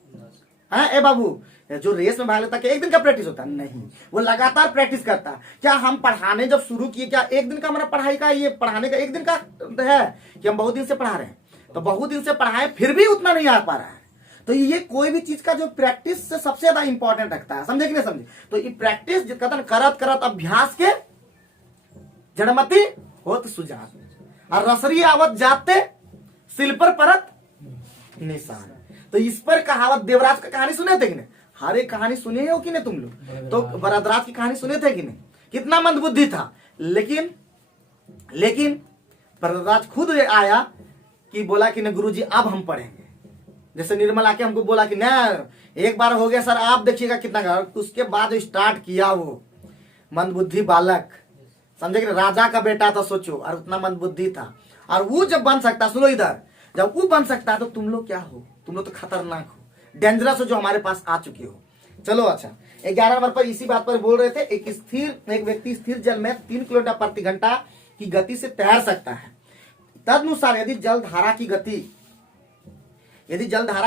ए बाबू, जो रेस में भाग लेता है क्या एक दिन का प्रैक्टिस होता है? नहीं, वो लगातार प्रैक्टिस करता है। क्या हम पढ़ाने जब शुरू किए, क्या एक दिन का हमारा पढ़ाई का ये पढ़ाने का एक दिन का है कि हम बहुत दिन से पढ़ा रहे हैं? तो बहुत दिन से पढ़ाए फिर भी उतना नहीं आ पा रहा है। तो ये कोई भी चीज का जो प्रैक्टिस से सबसे ज्यादा इंपॉर्टेंट रखता है। समझे कि नहीं समझे? तो ये प्रैक्टिस कथन करत करत अभ्यास के जड़मति होत सुजात, और रसरी आवत जाते सिल पर परत निशान। तो इस पर कहावत, देवराज का कहानी सुने थे कि नहीं? हर एक कहानी सुने हो कि नहीं तुम लोग? तो बरदराज की कहानी सुने थे कि नहीं? कितना मंदबुद्धि था, लेकिन बरदराज खुद आया कि बोला कि नहीं गुरुजी अब हम पढ़ेंगे। जैसे निर्मल आके हमको बोला कि ना एक बार हो गया सर, आप देखिएगा कितना। उसके बाद स्टार्ट किया वो मंदबुद्धि बालक। समझे कि राजा का बेटा था, सोचो, और उतना मंदबुद्धि था। और वो जब बन सकता, सुनो इधर, जब वो बन सकता है तो तुम लोग क्या हो? तुम लोग तो खतरनाक हो, डेंजरस हो, जो हमारे पास आ चुके हो। चलो अच्छा, 11 नंबर पर इसी बात पर बोल रहे थे। एक व्यक्ति स्थिर जल में 3 किलोमीटर प्रति घंटा की गति से तैर सकता है। तदनुसार यदि जलधारा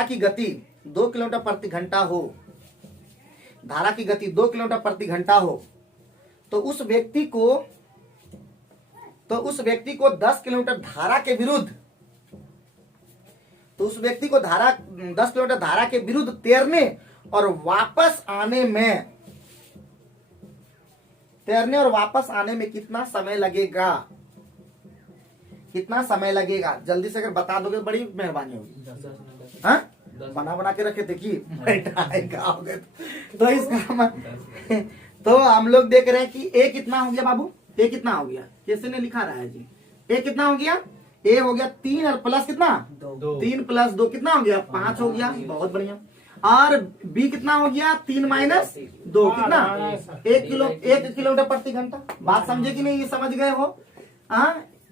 की गति 2 किलोमीटर प्रति घंटा हो, धारा की गति 2 किलोमीटर प्रति घंटा हो, तो उस व्यक्ति को 10 किलोमीटर धारा के विरुद्ध, तो उस व्यक्ति को 10 किलोमीटर धारा के विरुद्ध तैरने और वापस आने में कितना समय लगेगा? जल्दी से अगर बता दोगे बड़ी मेहरबानी होगी। हाँ, बना के रखे देखिए तो इसका तो हम लोग देख रहे हैं कि ए कितना हो गया बाबू? ए कितना हो गया? कैसे ने लिखा रहा है जी? ए कितना हो गया? ए हो गया 3 और प्लस कितना? 3 प्लस 2 कितना हो गया? 5 हो गया। बहुत बढ़िया। और बी कितना हो गया? 3 माइनस 2 कितना? 1 किलोमीटर प्रति घंटा। बात समझे कि नहीं? ये समझ गए हो?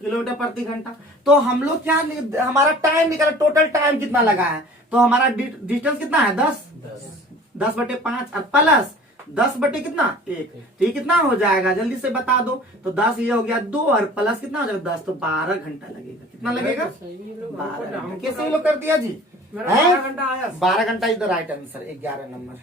किलोमीटर प्रति घंटा। तो हम लोग क्या, हमारा टाइम निकाला, टोटल टाइम कितना लगा है? तो हमारा डिस्टेंस कितना है? 10/5 और प्लस 10/ कितना? 1। तो ये कितना हो जाएगा? जल्दी से बता दो। तो 10 ये हो गया 2 और प्लस कितना हो जाएगा? 10। तो 12 घंटा लगेगा। कितना लगेगा? 12। कैसे लोग कर दिया जी? 12 घंटा इधर राइट आंसर। 11 नंबर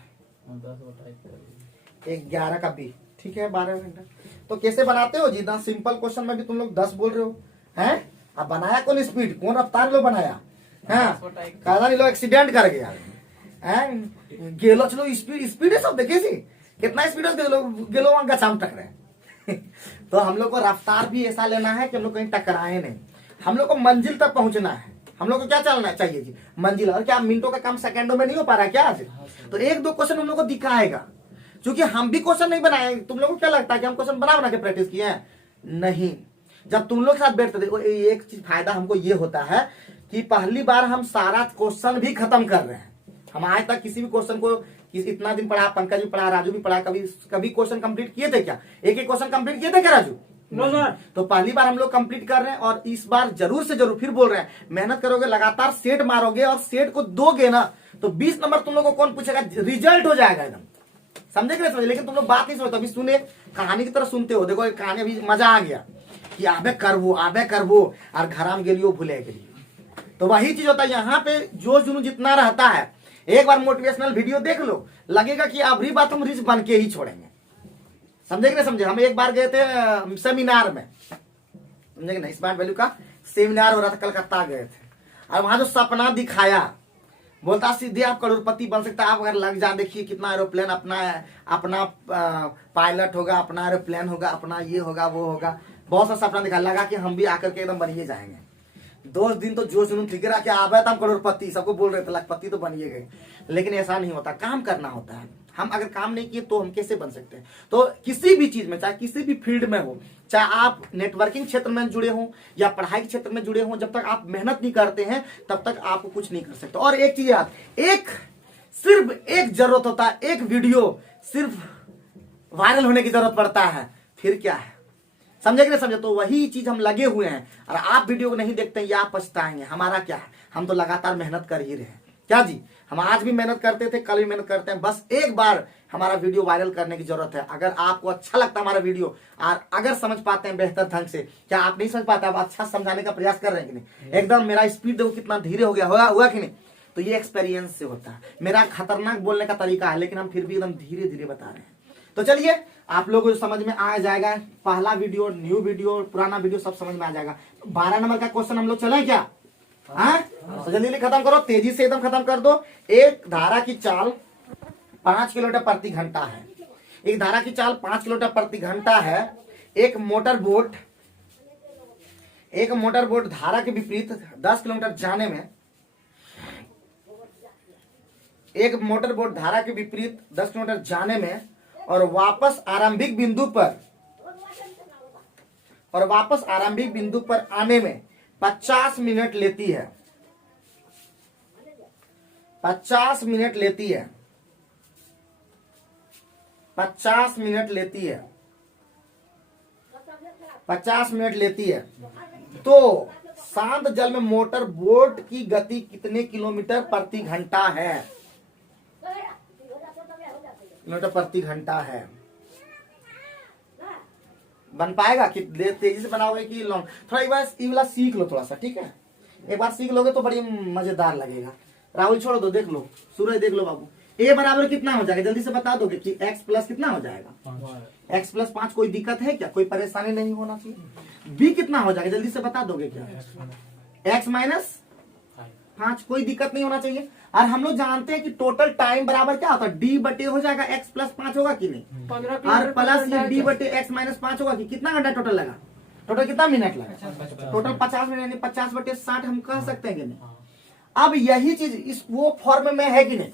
11 का बी, ठीक है, 12 घंटा। तो कैसे बनाते हो जी? इतना सिंपल क्वेश्चन में भी तुम लोग 10 बोल रहे हो हैं? अब बनाया कौन? स्पीड कौन? रफ्तार लो बनाया है? कादा नहीं लो एक्सीडेंट कर गया हैं? गेलो चलो स्पीड है सब देखे सी कितना स्पीड है गेलो वहां गचाम टकरे तो हम लोग को रफ्तार भी ऐसा लेना है कि हम लोग कहीं टकराए नहीं। हम लोग को मंजिल तक पहुंचना है। हम लोग को क्या चलना चाहिए जी? मंजिल। और क्या मिनटों का काम सेकंडों में नहीं हो पा रहा है क्या आज? तो 1-2 क्वेश्चन हम लोग को दिखाएगा, क्योंकि हम भी क्वेश्चन नहीं बनाए। तुम लोगों को क्या लगता है कि हम क्वेश्चन बना के प्रैक्टिस किए हैं? नहीं। जब तुम लोग साथ बैठते थे, एक चीज फायदा हमको ये होता है कि पहली बार हम सारा क्वेश्चन भी खत्म कर रहे हैं। हम आज तक किसी भी क्वेश्चन को इतना दिन पढ़ा, पंकज भी पढ़ा, राजू भी पढ़ा, कभी क्वेश्चन कंप्लीट किए थे क्या? एक क्वेश्चन कंप्लीट किए थे क्या राजू? No sir. तो पहली बार हम लोग कंप्लीट कर रहे हैं, और इस बार जरूर से जरूर फिर बोल रहे हैं, मेहनत करोगे, लगातार सेट मारोगे और सेट को दोगे ना, तो 20 नंबर तुम लोग को कौन पूछेगा, रिजल्ट हो जाएगा एकदम, समझे कि नहीं समझे। लेकिन तुम लोग बात नहीं समझते, अभी सुने कहानी की तरह सुनते हो, देखो कहानी अभी मजा आ गया कि आबे करबो और घर में गेलियो भूले गेलियो। तो वही चीज होता है यहाँ पे, जो जुनून जितना रहता है, एक बार मोटिवेशनल वीडियो देख लो, लगेगा कि अभी बात हम रिच बन के ही छोड़ेंगे, समझे कि नहीं समझे। हम एक बार गए थे सेमिनार में, समझे कि नहीं, स्मार्ट वैल्यू का सेमिनार हो रहा था, कलकत्ता गए थे, और वहां जो सपना दिखाया, बोलता सीधे आप करोड़पति बन सकते हैं, आप अगर लग जा, देखिए कितना एरोप्लेन अपना पायलट होगा, अपना एरोप्लेन होगा, अपना ये होगा वो होगा, बहुत सा सपना दिखा, लगा कि हम भी आकर के एकदम बनिए जाएंगे। 2 दिन तो जो जुनून ठीक रहा कि आवे हम करोड़पति, सबको बोल रहे थे लखपति तो बनिए गए। लेकिन ऐसा नहीं होता, काम करना होता है। हम अगर काम नहीं किए तो हम कैसे बन सकते हैं। तो किसी भी चीज में, चाहे किसी भी फील्ड में हो, चाहे आप नेटवर्किंग क्षेत्र में जुड़े हो या पढ़ाई के क्षेत्र में जुड़े हो, जब तक आप मेहनत नहीं करते हैं तब तक आप कुछ नहीं कर सकते। और एक चीज याद, सिर्फ एक जरूरत होता है, एक वीडियो सिर्फ वायरल होने की जरूरत पड़ता है, फिर क्या है, समझे कि नहीं समझे। तो वही चीज हम लगे हुए हैं, और आप वीडियो को नहीं देखते हैं या आप पछताएंगे। हमारा क्या है, हम तो लगातार मेहनत कर ही रहे हैं, क्या जी, हम आज भी मेहनत करते थे, कल भी मेहनत करते हैं, बस एक बार हमारा वीडियो वायरल करने की जरूरत है। अगर आपको अच्छा लगता है हमारा वीडियो, और अगर समझ पाते हैं बेहतर ढंग से, क्या आप नहीं समझ पाते, आप अच्छा समझाने का प्रयास कर रहे हैं कि नहीं, एकदम मेरा स्पीड देखो कितना धीरे हो गया, हुआ कि नहीं। तो ये एक्सपीरियंस से होता है, मेरा खतरनाक बोलने का तरीका है, लेकिन हम फिर भी एकदम धीरे धीरे बता रहे हैं। तो चलिए, आप लोगों को समझ में आ जाएगा, पहला वीडियो, न्यू वीडियो, पुराना वीडियो सब समझ में आ जाएगा। 12 नंबर का क्वेश्चन हम लोग चले क्या, तो जल्दी खत्म करो, तेजी से एकदम खत्म कर दो। एक धारा की चाल 5 किलोमीटर प्रति घंटा है, एक धारा की चाल 5 किलोमीटर प्रति घंटा है। एक मोटर बोट धारा के विपरीत 10 किलोमीटर जाने में, एक मोटर बोट धारा के विपरीत 10 किलोमीटर जाने में और वापस आरंभिक बिंदु पर आने में 50 मिनट लेती है, 50 मिनट लेती है, 50 मिनट लेती है, 50 मिनट लेती है। तो शांत जल में मोटर बोट की गति कितने किलोमीटर प्रति घंटा है, किलोमीटर प्रति घंटा है। बन पाएगा कि तेजी से बनाओगे कि लॉन्ग, थोड़ा एक बार ये वाला सीख लो थोड़ा सा, ठीक है, एक बार सीख लोगे तो बड़ी मजेदार लगेगा। राहुल छोड़ दो, देख लो, सूरज देख लो बाबू, a बराबर कितना हो जाएगा, जल्दी से बता दोगे कि x प्लस कितना हो जाएगा, x प्लस 5, कोई दिक्कत है क्या, कोई परेशानी नहीं होना चाहिए। b कितना हो जाएगा, जल्दी से बता दोगे क्या, x माइनस 5, कोई दिक्कत नहीं होना चाहिए। और हम लोग जानते हैं कि टोटल टाइम बराबर क्या होता है, d बटे हो जाएगा x प्लस 5 होगा कि नहीं, और प्लस d बटे x माइनस 5 होगा कि कितना घंटा टोटल लगा, टोटल कितना मिनट लगा, टोटल 50 मिनट, यानी 50 बटे 60 हम कह सकते हैं कि नहीं। अब यही चीज इस वो फॉर्म में है कि नहीं,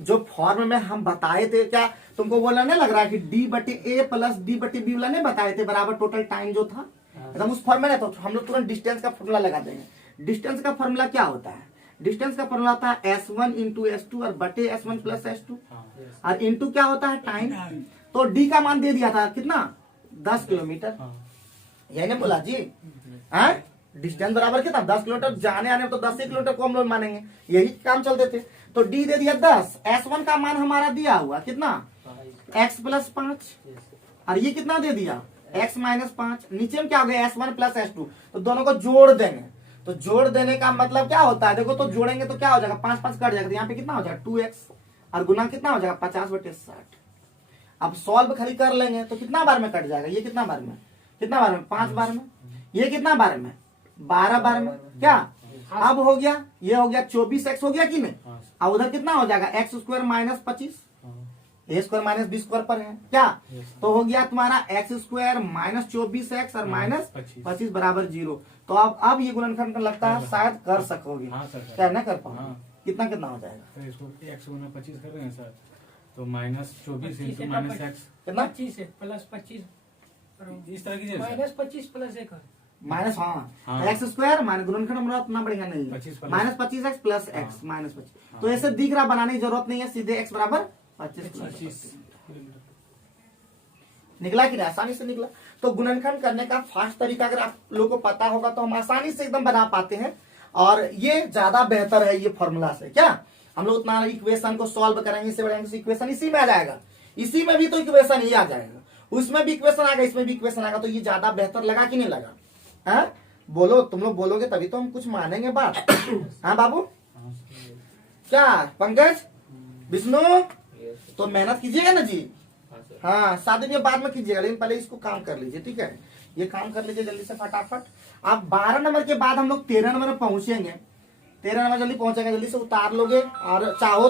जो फॉर्म में हम बताए थे, क्या तुमको बोला नहीं लग रहा है कि d बटे a प्लस d बटे b वाला नहीं बताए थे, बराबर टोटल टाइम जो था एकदम उस फॉर्म में, तो हम लोग तुरंत डिस्टेंस का फॉर्मूला लगा देंगे। डिस्टेंस का फॉर्मूला क्या होता है, डिस्टेंस का फॉर्मूला होता है s1 इंटू s2 और बटे s1 प्लस s2, और इंटू क्या होता है टाइम। तो d का मान दे दिया था कितना, 10 किलोमीटर, यही ना बोला जी, डिस्टेंस बराबर कितना, 10 किलोमीटर, जाने आने में तो 10 किलोमीटर को हम लोग मानेंगे, यही काम चलते थे। तो d दे दिया 10, s1 का मान हमारा दिया हुआ कितना, x प्लस 5, और ये कितना दे दिया, x माइनस 5, नीचे में क्या हो गया, s1 प्लस s2, तो दोनों को जोड़ देंगे। तो जोड़ देने का मतलब क्या होता है, देखो, तो जोड़ेंगे तो क्या हो जाएगा, 5 5 कट जाएगा, तो यहाँ पे कितना हो जाएगा 2x, और गुना कितना हो जाएगा 50 बटे 60। अब सॉल्व खाली कर लेंगे तो कितना बार में कट जाएगा, ये कितना बार में, 5 बार में, ये कितना बार में, 12 बार में, क्या अब हो गया, ये हो गया 24x हो गया कि नहीं, अब उधर कितना हो जाएगा x square minus 25, a square minus b square पर है क्या, तो हो गया तुम्हारा x स्क्वायर माइनस 24x और माइनस 25 बराबर 0। तो अब ये गुणनखंड लगता है शायद कर सकोगे, क्या ना कर पाओगे, कितना कितना हो जाएगा, तो इसको x गुना 25 कर देंगे सर, तो माइनस 24 इंटू माइनस x कितना, 25 है प्लस 25, इस तरह की माइनस 25 प्लस 1 माइनस, हाँ एक्स स्क्वायर माइनस गुणनखंड हमारा उतना बढ़ेगा नहीं, minus 25x plus x minus 25, तो ऐसे दिख रहा, बनाने की जरूरत नहीं है, सीधे x बराबर 25 निकला कि नहीं, आसानी से निकला। तो गुणनखंड करने का फास्ट तरीका अगर आप लोगों को पता होगा तो हम आसानी से एकदम बना पाते हैं, और ये ज्यादा बेहतर है ये फॉर्मूला से, क्या हम लोग उतना इक्वेशन को सॉल्व करेंगे, इससे बढ़ेंगे, इक्वेशन इसी में आ जाएगा, इसी में भी तो इक्वेशन ही आ जाएगा, उसमें भी इक्वेशन आएगा, इसमें भी इक्वेशन आएगा, तो ये ज्यादा बेहतर लगा कि नहीं लगा? है बोलो, तुम लोग बोलोगे तभी तो हम कुछ मानेंगे बात। हाँ बाबू, क्या पंकज, विष्णु, तो मेहनत कीजिएगा ना जी। हाँ, शादी के बाद में कीजिएगा, लेकिन पहले इसको काम कर लीजिए, ठीक है? ये काम कर लीजिए जल्दी से फटाफट। अब 12 नंबर के बाद हम लोग 13 नंबर में पहुंचेंगे। 13 नंबर जल्दी पहुंचेंगे, जल्दी से उतार लोगे, और चाहो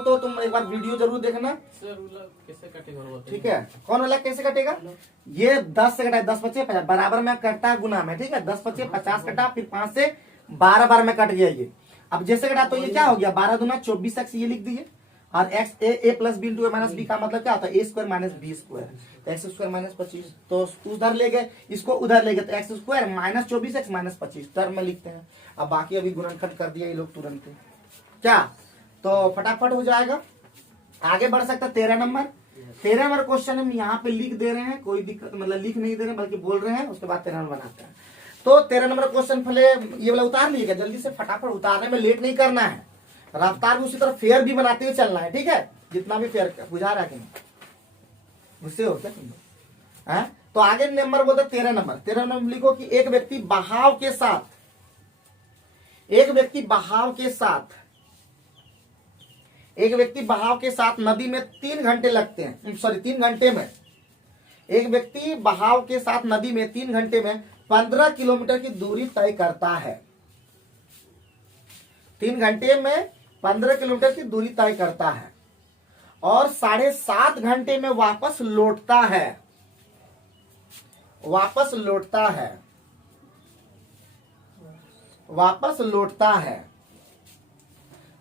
तो तुम एक बार वीडियो जरूर देखना। कैसे कटेगा? ठीक है, कौन वाला कैसे कटेगा? ये 10 से कटा है, 10 25 50 बराबर में कटता है गुना में, ठीक है? 10 25 50 कटा, फिर 5 से 12 बार में कट गया ये। अब जैसे कटा तो ये क्या हो गया, 12 दूना 24x ये लिख दिए, और x a plus b into a minus b का मतलब क्या होता है, a square minus b square, तो एक्स स्क्वायर माइनस 25, तो उधर ले गए, इसको उधर ले गए, तो x square minus 24x minus 25 term में लिखते हैं। अब बाकी अभी गुणनखंड कर दिया ये लोग तुरंत, क्या? तो फटाफट हो जाएगा, आगे बढ़ सकता है। 13 नंबर क्वेश्चन हम यहाँ पे लिख दे रहे हैं, कोई दिक्कत मतलब लिख नहीं दे रहे बल्कि बोल रहे हैं, उसके बाद 13 नंबर बनाते हैं। तो 13 नंबर क्वेश्चन पहले ये वाला उतार लीजिएगा, जल्दी से फटाफट उतारने में लेट नहीं करना है, रफ्तार भी उसी तरह फेयर भी बनाते हुए चलना है, ठीक है? जितना भी फेयर बुझा रहा है कि नहीं, गुस्से हो क्या तुम लोग? हैं? तो आगे नंबर बोलते 13 नंबर लिखो कि एक व्यक्ति बहाव के साथ नदी में 3 घंटे लगते हैं, 3 घंटे में, एक व्यक्ति बहाव के साथ नदी में 3 घंटे में 15 किलोमीटर की दूरी तय करता है। 3 घंटे में 15 किलोमीटर की दूरी तय करता है और 7.5 घंटे में वापस लौटता है।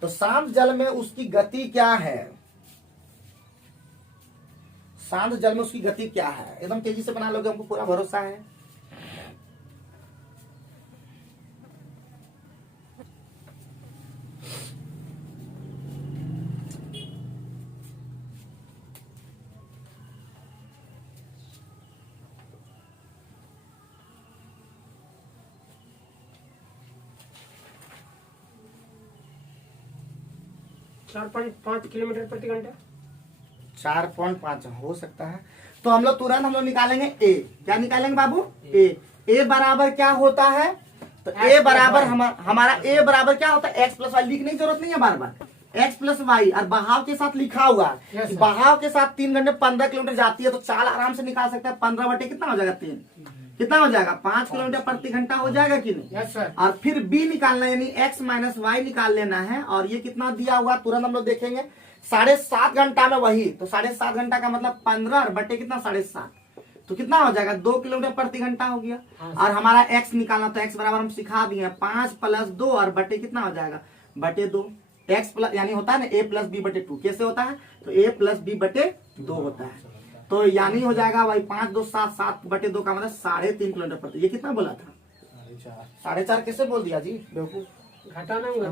तो शांत जल में उसकी गति क्या है? शांत जल में उसकी गति क्या है? एकदम तेजी से बना लोगे, हमको पूरा भरोसा है। चार 5 किलोमीटर प्रति घंटा, 4.5 हो सकता है। तो हम लोग तुरंत निकालेंगे ए। क्या निकालेंगे बाबू? ए बराबर क्या होता है? तो ए बराबर हमारा ए बराबर क्या होता है? X plus y. लिखने की जरूरत नहीं है बार बार, एक्स प्लस वाई, और बहाव के साथ लिखा हुआ है कि बहाव के साथ 3 घंटे 15 किलोमीटर जाती है, तो चाल आराम से निकाल सकते हैं। 15 बटे कितना हो जाएगा? 3 कितना हो जाएगा? 5 किलोमीटर प्रति घंटा हो जाएगा कि नहीं? Yes sir. और फिर बी निकालना है, यानी एक्स माइनस वाई निकाल लेना है, और ये कितना दिया हुआ तुरंत हम लोग देखेंगे। 7.5 घंटा में वही, तो 7.5 घंटा का मतलब 15 बटे कितना? 7.5, तो कितना हो जाएगा? 2 किलोमीटर प्रति घंटा हो गया। और हमारा एक्स निकालना, तो एक्स बराबर हम सिखा दिए 5 + 2, और बटे कितना हो जाएगा? बटे 2। एक्स प्लस यानी होता है ना a + b बटे 2, कैसे होता है? तो a + b बटे 2 होता है, तो यानी हो जाएगा भाई 5 2 7, 7 बटे 2 का मतलब 3.5 किलोमीटर प्रति। ये कितना बोला था? 4.5 कैसे बोल दिया जी बेवकूफ? घटाना होगा।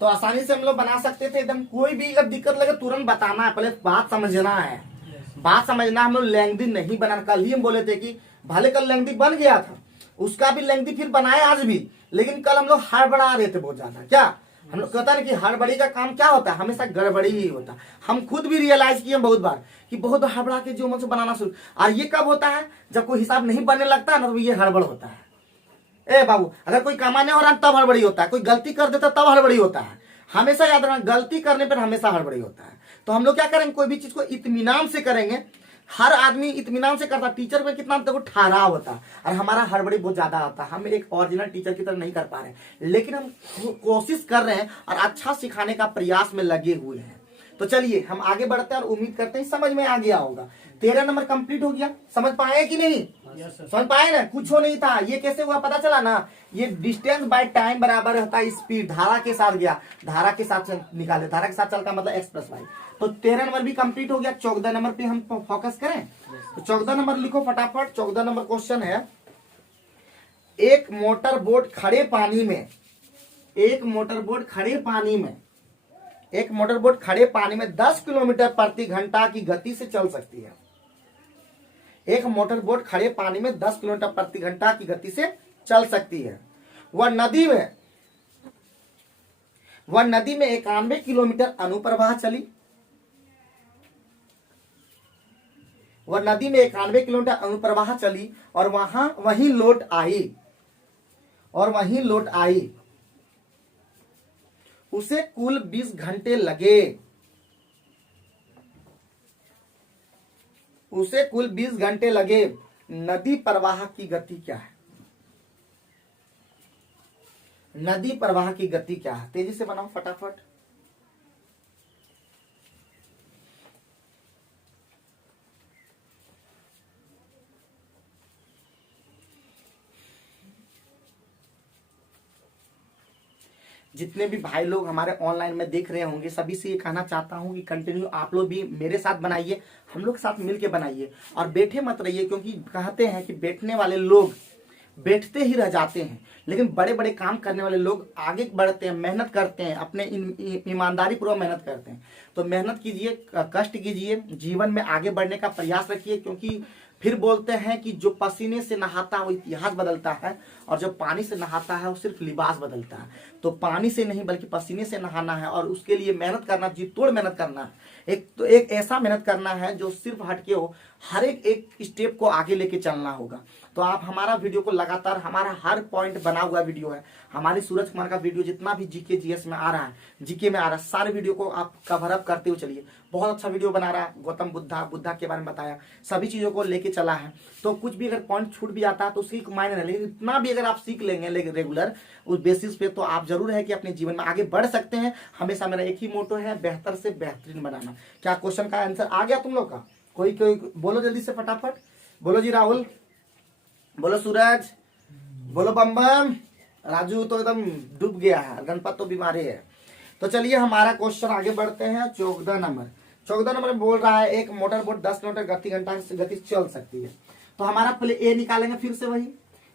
तो आसानी से हम लोग बना सकते थे एकदम। कोई भी अगर दिक्कत लगे तुरंत बताना है, पहले बात समझना है, बात समझना। हम लोग लेंथी नहीं बना, कल ही हम बोले थे कि भले कल लेंथी बन गया था, उसका भी लेंथी फिर बनाए आज भी, लेकिन कल हम लोग हड़बड़ा रहे थे बहुत ज्यादा। क्या हम लोग कहता है कि हड़बड़ी का काम क्या होता है? हमेशा गड़बड़ी ही होता है। हम खुद भी रियलाइज किए बहुत बार कि बहुत हड़बड़ा के जो मन से बनाना शुरू, और ये कब होता है? जब कोई हिसाब नहीं बनने लगता है ना, तो ये हड़बड़ होता है। ए बाबू, अगर कोई कमाने हो रहा है तब हड़बड़ी होता है, कोई गलती कर देता तब हड़बड़ी होता है। हमेशा याद रखना, गलती करने पर हमेशा हड़बड़ी होता है। तो हम लोग क्या करेंगे? कोई भी चीज को इत्मीनान से करेंगे। हर आदमी इत्मीनान से करता, टीचर में कितना देखो ठहराव होता है, और हमारा हड़बड़ी बहुत ज्यादा आता है। हम एक ओरिजिनल टीचर की तरह नहीं कर पा रहे, लेकिन हम कोशिश कर रहे हैं और अच्छा सिखाने का प्रयास में लगे हुए हैं। तो चलिए हम आगे बढ़ते हैं और उम्मीद करते हैं समझ में आ गया होगा। 13 नंबर कंप्लीट हो गया, समझ पाए कि नहीं? समझ पाए ना? कुछ हो नहीं था। ये कैसे हुआ पता चला ना? ये डिस्टेंस बाय टाइम बराबर होता है स्पीड। धारा के साथ गया, धारा के साथ निकाले, धारा के साथ चल का मतलब एक्स प्लस वाई। तो 13 नंबर भी कंप्लीट हो गया। 14 नंबर पे हम फोकस करें, तो 14 नंबर लिखो फटाफट। 14 नंबर क्वेश्चन है, एक मोटर बोट खड़े पानी में, एक मोटर बोट खड़े पानी में 10 किलोमीटर प्रति घंटा की गति से चल सकती है। एक मोटर बोट खड़े पानी में 10 किलोमीटर प्रति घंटा की गति से चल सकती है। वह नदी में वह नदी में 91 किलोमीटर अनुप्रवाह चली। वह नदी में 91 किलोमीटर अनुप्रवाह चली और वहीं लौट आई। उसे कुल 20 घंटे लगे। उसे कुल 20 घंटे लगे। नदी प्रवाह की गति क्या है? नदी प्रवाह की गति क्या है? तेजी से बनाओ फटाफट। जितने भी भाई लोग हमारे ऑनलाइन में देख रहे होंगे सभी से ये कहना चाहता हूं कि कंटिन्यू आप लोग भी मेरे साथ बनाइए, हम लोग के साथ मिलके बनाइए और बैठे मत रहिए, क्योंकि कहते हैं कि बैठने वाले लोग बैठते ही रह जाते हैं, लेकिन बड़े बड़े काम करने वाले लोग आगे बढ़ते हैं, मेहनत करते हैं, अपने ईमानदारी पूर्वक मेहनत करते हैं। तो मेहनत कीजिए, कष्ट कीजिए, जीवन में आगे बढ़ने का प्रयास रखिए, क्योंकि फिर बोलते हैं कि जो पसीने से नहाता है वो इतिहास बदलता है और जो पानी से नहाता है वो सिर्फ लिबास बदलता है। तो पानी से नहीं बल्कि पसीने से नहाना है और उसके लिए मेहनत करना, जी तोड़ मेहनत करना है। एक ऐसा मेहनत करना है जो सिर्फ हटके हो, हर एक स्टेप को आगे लेके चलना होगा। तो आप हमारा वीडियो को लगातार, हमारा हर पॉइंट बना हुआ वीडियो है, हमारी सूरज कुमार का वीडियो जितना भी जीके जीएस में आ रहा है, जीके में आ रहा है, सारे वीडियो को आप कवर अप करते हुए चलिए। बहुत अच्छा वीडियो बना रहा है, गौतम बुद्धा के बारे में बताया, सभी चीजों को लेके चला है। तो कुछ भी अगर पॉइंट छूट भी आता है तो उसकी मायने नहीं, लेकिन इतना भी अगर आप सीख लेंगे रेगुलर उस बेसिस पे, तो आप जरूर है कि अपने जीवन में आगे बढ़ सकते हैं। हमेशा मेरा एक ही मोटो है, बेहतर से बेहतरीन बनाना। क्या क्वेश्चन का आंसर आ गया तुम लोग का? कोई बोलो जल्दी से फटाफट, बोलो जी राहुल, बोलो सूरज, बोलो बम बम। राजू तो एकदम डूब गया है, गणपत तो बीमारी है। तो चलिए हमारा क्वेश्चन आगे बढ़ते हैं। 14 नंबर में बोल रहा है एक मोटर बोट 10 किलोमीटर गति चल सकती है। तो हमारा पहले ए निकालेंगे, फिर से वही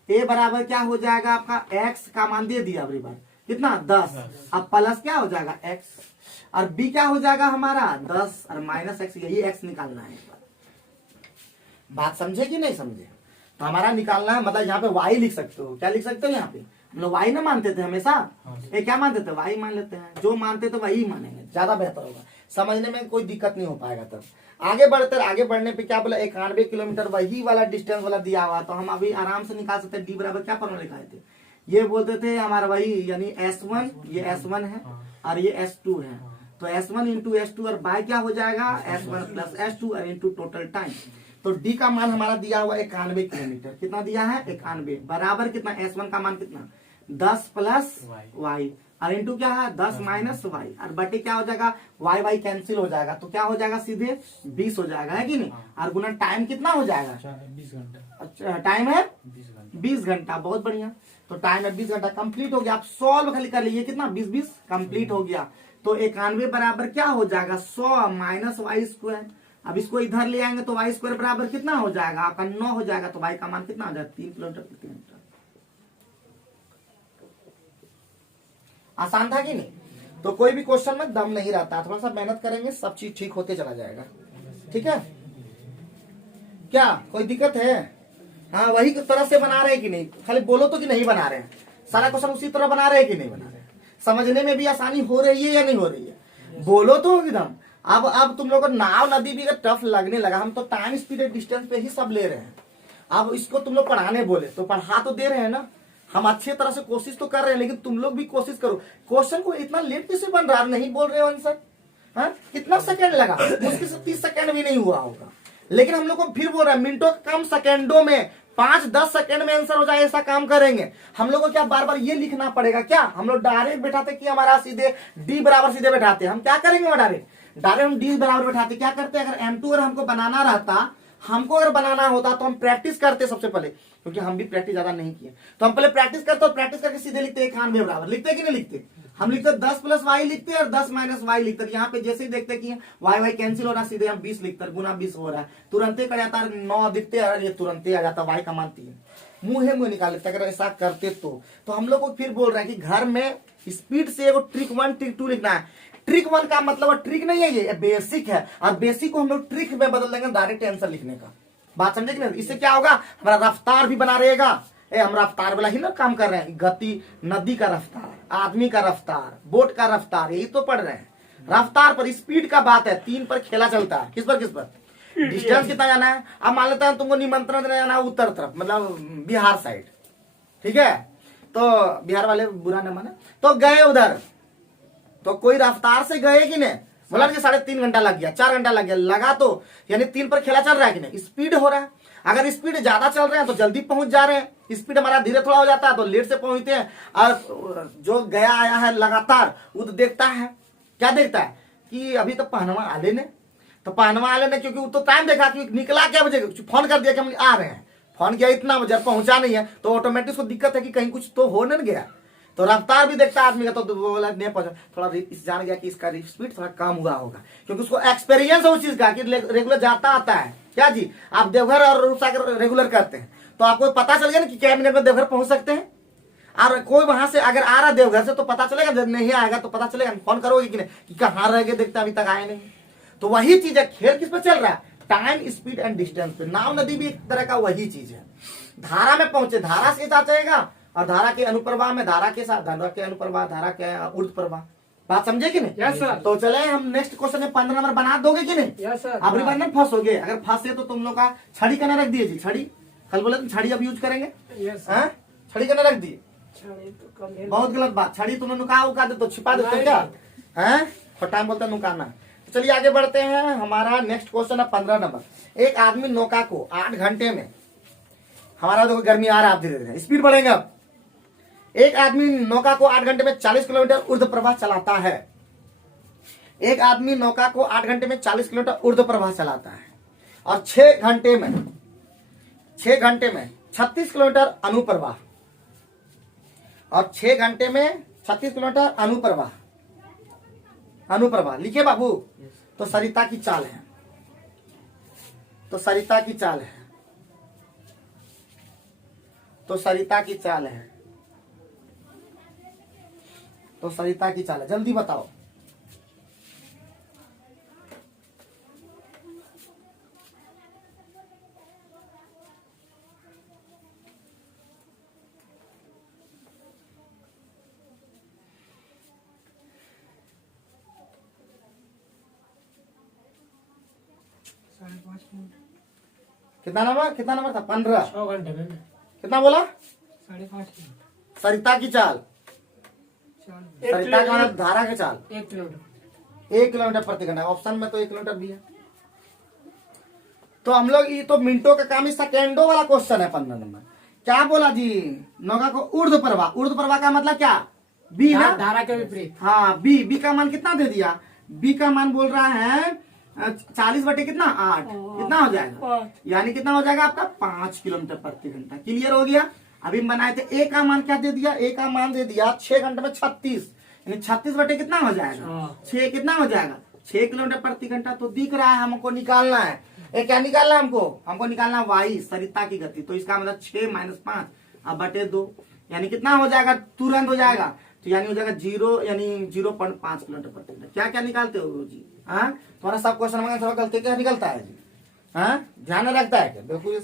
ए बराबर क्या हो जाएगा आपका, एक्स का मान दे दिया अगली बार, कितना 10। अब प्लस क्या हो जाएगा एक्स, और बी क्या हो जाएगा हमारा 10 और माइनस एक्स, यही एक्स निकालना है। बात समझे कि नहीं समझे? तो हमारा निकालना है, मतलब यहाँ पे वाई लिख सकते हो। क्या लिख सकते हो यहाँ पे? हम लोग वाई ना मानते थे हमेशा, ये क्या मानते थे? वाई मान लेते हैं। जो मानते थे वही मानेंगे, ज्यादा बेहतर होगा, समझने में कोई दिक्कत नहीं हो पाएगा। तब आगे बढ़ने पे क्या बोला, 91 किलोमीटर वही वाला डिस्टेंस वाला दिया हुआ। तो हम अभी आराम से निकाल सकते हैं। डी बराबर क्या फॉर्मूला लिखाए थे, ये बोलते थे हमारा वही, यानी S1, ये S1 है और ये S2 है। तो S1 इंटू S2 और बाय क्या हो जाएगा, S1 प्लस S2 और इंटू टोटल टाइम। तो डी का मान हमारा दिया हुआ 91 किलोमीटर, कितना दिया है 91, बराबर कितना, S1 का मान कितना 10 प्लस वाई और इंटू क्या है 10 माइनस वाई, और बटे क्या हो जाएगा, वाई वाई कैंसिल हो जाएगा, तो क्या हो जाएगा सीधे 20 हो जाएगा, है कि नहीं। और गुना टाइम कितना हो जाएगा, 20 घंटा। अच्छा टाइम है 20 घंटा, बहुत बढ़िया। तो टाइम है 20 घंटा, कंप्लीट हो गया। आप सॉल्व खाली कर लीजिए, कितना 20 कंप्लीट हो गया। तो 91 बराबर क्या हो जाएगा 100 माइनस वाई स्क्वायर। अब इसको इधर ले आएंगे तो वाई स्क्वायर बराबर कितना हो जाएगा आपका 9 हो जाएगा। तो वाई का मान कितना हो जाएगा 3 किलोमीटर प्रति घंटा। आसान था कि नहीं? तो कोई भी क्वेश्चन में दम नहीं रहता, थोड़ा सा मेहनत करेंगे सब चीज ठीक होते चला जाएगा। ठीक है, क्या कोई दिक्कत है? हाँ, वही तरह से बना रहे हैं कि नहीं, खाली बोलो तो कि नहीं बना रहे हैं, सारा क्वेश्चन उसी तरह बना रहे हैं कि नहीं बना रहे हैं, समझने में भी आसानी हो रही है या नहीं हो रही है, बोलो तो एकदम। अब तुम लोग को नाव नदी भी अगर टफ लगने लगा, हम तो टाइम स्पीड डिस्टेंस पे ही सब ले रहे हैं। अब इसको तुम लोग पढ़ाने बोले तो पढ़ा तो दे रहे हैं ना, हम अच्छे तरह से कोशिश तो कर रहे हैं, लेकिन तुम लोग भी कोशिश करो। क्वेश्चन को इतना लेट कैसे बन रहा है, नहीं बोल रहे हो आंसर? हाँ, कितना सेकंड लगा, मुश्किल से 30 सेकंड भी नहीं हुआ होगा, लेकिन हम लोग को फिर बोल रहे हैं मिनटों कम सेकंडों में 5-10 सेकंड में आंसर हो जाए, ऐसा काम करेंगे। हम लोग को क्या बार बार ये लिखना पड़ेगा क्या? हम लोग डायरेक्ट बैठाते कि हमारा सीधे डी बराबर सीधे बैठाते, हम क्या करेंगे डायरेक्ट हम डी बराबर बैठाते। क्या करते अगर M2 अगर हमको बनाना रहता, हमको अगर बनाना होता तो हम प्रैक्टिस करते सबसे पहले, क्योंकि हम भी प्रैक्टिस ज्यादा नहीं किए, तो हम पहले प्रैक्टिस करते और प्रैक्टिस करके सीधे लिखते 91 बराबर, लिखते कि नहीं लिखते? हम लिखते 10 प्लस वाई लिखते और 10 माइनस वाई लिखते। यहाँ पे जैसे ही देखते कि वाई वाई कैंसिल हो रहा, सीधे हम 20 लिखते, गुना 20 हो रहा है, तुरंत ही कर जाता, 9 दिखते और ये तुरंत ही आ जाता, वाई का मान 3, मुंह निकाल लेते अगर ऐसा करते तो हम लोग को फिर बोल रहे हैं कि घर में स्पीड से एगो ट्रिक 1 ट्रिक 2 लिखना है। ट्रिक 1 का मतलब ट्रिक नहीं है, ये बेसिक है, और बेसिक को हम लोग ट्रिक में बदल देंगे डायरेक्ट आंसर लिखने का। बात समझे कि नहीं? इससे क्या होगा, हमारा रफ्तार भी बना रहेगा। हम रफ्तार वाला ही ना काम कर रहे हैं, गति नदी का रफ्तार, आदमी का रफ्तार, बोट का रफ्तार, यही तो पढ़ रहे हैं। रफ्तार पर, स्पीड का बात है, 3 पर खेला चलता है। किस पर? डिस्टेंस कितना जाना है। अब मान लेते हैं तुमको निमंत्रण देने जाना है उत्तर तरफ, मतलब बिहार साइड, ठीक है, तो बिहार वाले बुरा न माने, तो गए उधर, तो कोई रफ्तार से गए कि नहीं, बोला कि 3.5 घंटा लग गया, 4 घंटा लग गया, लगा तो यानी 3 पर खेला चल रहा है कि नहीं, स्पीड हो रहा है। अगर स्पीड ज्यादा चल रहे हैं तो जल्दी पहुंच जा रहे हैं, स्पीड हमारा धीरे थोड़ा हो जाता है तो लेट से पहुंचते हैं। और जो गया आया है लगातार, वो तो देखता है, क्या देखता है कि अभी तो पहनवा आले ने, तो पहनवा आले ने, क्योंकि वो तो टाइम देखा कि निकला क्या बजे, फोन कर दिया कि हम आ रहे हैं, फोन किया इतना बजे, पहुंचा नहीं है, तो ऑटोमेटिक उसको दिक्कत है कि कहीं कुछ तो हो नहीं गया। तो रफ्तार भी देखता है आदमी का, तो बोला नहीं पहुंचा, थोड़ा जान गया कि इसका स्पीड थोड़ा कम हुआ होगा, क्योंकि उसको एक्सपीरियंस है उस चीज का कि रेगुलर जाता आता है। क्या जी, आप देवघर और रूपसागर रेगुलर करते हैं, तो आपको पता चल गया ना कि क्या मिनट में देवघर पहुंच सकते हैं। और कोई वहां से अगर आ रहा है देवघर से तो पता चलेगा, जब नहीं आएगा तो पता चलेगा, फोन करोगे कि नहीं कि कहाँ रह गए, देखते अभी तक आए नहीं। तो वही चीज है, खेल किस पे चल रहा है, टाइम, स्पीड एंड डिस्टेंस पे। नाव नदी भी एक तरह का वही चीज है। धारा में पहुंचे, धारा से जाएगा, और धारा के अनुप्रवाह में, धारा के साथ, धारा के अनुप्रवाह, धारा के ऊर्ध्व प्रवाह। बात समझे कि नहीं? Yes sir. तो चले हम नेक्स्ट क्वेश्चन में 15 नंबर बना दोगे कि नहीं? Yes sir. अब रिबन फंसोगे, अगर फंसे तो तुम लोग का छड़ी का ना रख दिए जी, छड़ी कल बोले तुम छड़ी अब यूज करेंगे, यस हाँ? छड़ी का ना रख दिए, तो बहुत गलत बात। छड़ी तुमने नुका उका दे तो छिपा देते नहीं। क्या है, और टाइम बोलता नुकाना। तो चलिए आगे बढ़ते हैं, हमारा नेक्स्ट क्वेश्चन है 15 नंबर। एक आदमी नौका को 8 घंटे में, हमारा देखो गर्मी आ रहा है, आप धीरे धीरे स्पीड बढ़ेंगे। अब एक आदमी नौका को 8 घंटे में 40 किलोमीटर ऊर्ध्व प्रवाह चलाता है। एक आदमी नौका को 8 घंटे में 40 किलोमीटर ऊर्ध्व प्रवाह चलाता है, और 6 घंटे में 36 किलोमीटर अनुप्रवाह, और 6 घंटे में 36 किलोमीटर अनुप्रवाह लिखिए बाबू। तो सरिता की चाल है, तो सरिता की चाल है, तो सरिता की चाल है, तो सरिता की चाल है, जल्दी बताओ। कितना नंबर था? 15। 6 घंटे में कितना बोला? 5.5 किलोमीटर। सरिता की चाल, सरिता का मतलब धारा की चाल 1 किलोमीटर, 1 किलोमीटर प्रति घंटा। ऑप्शन में तो 1 किलोमीटर भी है। तो हम लोग ये तो मिनटों का काम, सेकेंडों वाला क्वेश्चन है 15 नंबर। क्या बोला जी? नौका को ऊर्ध्व प्रवाह, ऊर्ध्व प्रवाह का मतलब क्या? बी ना, धारा के विपरीत। हाँ, बी का मान कितना दे दिया? बी का मान बोल रहा है 40 बटे कितना 8, कितना हो जाएगा? यानी कितना हो जाएगा आपका 5 किलोमीटर प्रति घंटा। क्लियर हो गया? अभी हम बनाए थे, ए का मान क्या दे दिया? ए का मान दे दिया 6 घंटे में 36, यानी 36 बटे कितना हो जाएगा? 6 कितना हो जाएगा? 6 किलोमीटर प्रति घंटा। तो दिख रहा है, हमको निकालना है। ये क्या निकालना है हमको निकालना है वाई, सरिता की गति। तो इसका मतलब 6 - 5 अब बटे 2, यानी कितना हो जाएगा? तुरंत हो जाएगा। तो यानी हो जाएगा 0, यानी 0.5 किलोमीटर प्रति घंटा। क्या क्या निकालते हो जी? हाँ, तुम्हारा सब क्वेश्चन में थोड़ा गलती क्या निकलता है जी? हाँ, ध्यान में रखता है क्या? बिल्कुल।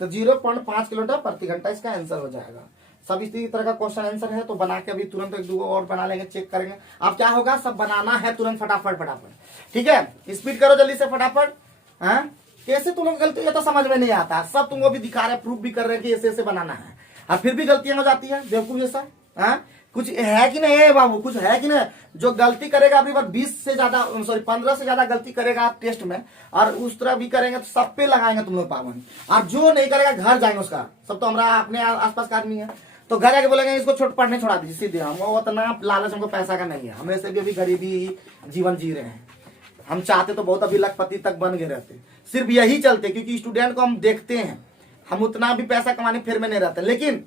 तो 0.5 किलोमीटर प्रति घंटा इसका आंसर हो जाएगा। सब इसी तरह का क्वेश्चन आंसर है, तो बना के अभी तुरंत 1-2 और बना लेंगे, चेक करेंगे। अब क्या होगा, सब बनाना है तुरंत, फटाफट। ठीक है, स्पीड करो जल्दी से, फटाफट। हाँ, कैसे तुम लोग गलती, ये तो समझ में नहीं आता। सब तुमको भी दिखा रहे, प्रूफ भी कर रहे हैं कि ऐसे बनाना है, और फिर भी गलतियां हो जाती है बेवकूफ जैसा। हाँ, कुछ है कि नहीं है बाबू? कुछ है कि नहीं? जो गलती करेगा अभी बार 20 से ज्यादा, सॉरी 15 से ज्यादा गलती करेगा आप टेस्ट में, और उस तरह भी करेंगे तो सब पे लगाएंगे तुम लोग पाबंद। और जो नहीं करेगा घर जाएंगे उसका। सब तो हमारा अपने आसपास का आदमी है, तो घर आके बोलेंगे इसको पढ़ने छोड़ा दीजिए सीधे। हमको उतना लालच हमको पैसा का नहीं है, हमें से भी अभी गरीबी जीवन जी रहे हैं। हम चाहते तो बहुत अभी लखपति तक बन गए रहते, सिर्फ यही चलते क्योंकि स्टूडेंट को हम देखते हैं। हम उतना भी पैसा कमाने फिर में नहीं रहते, लेकिन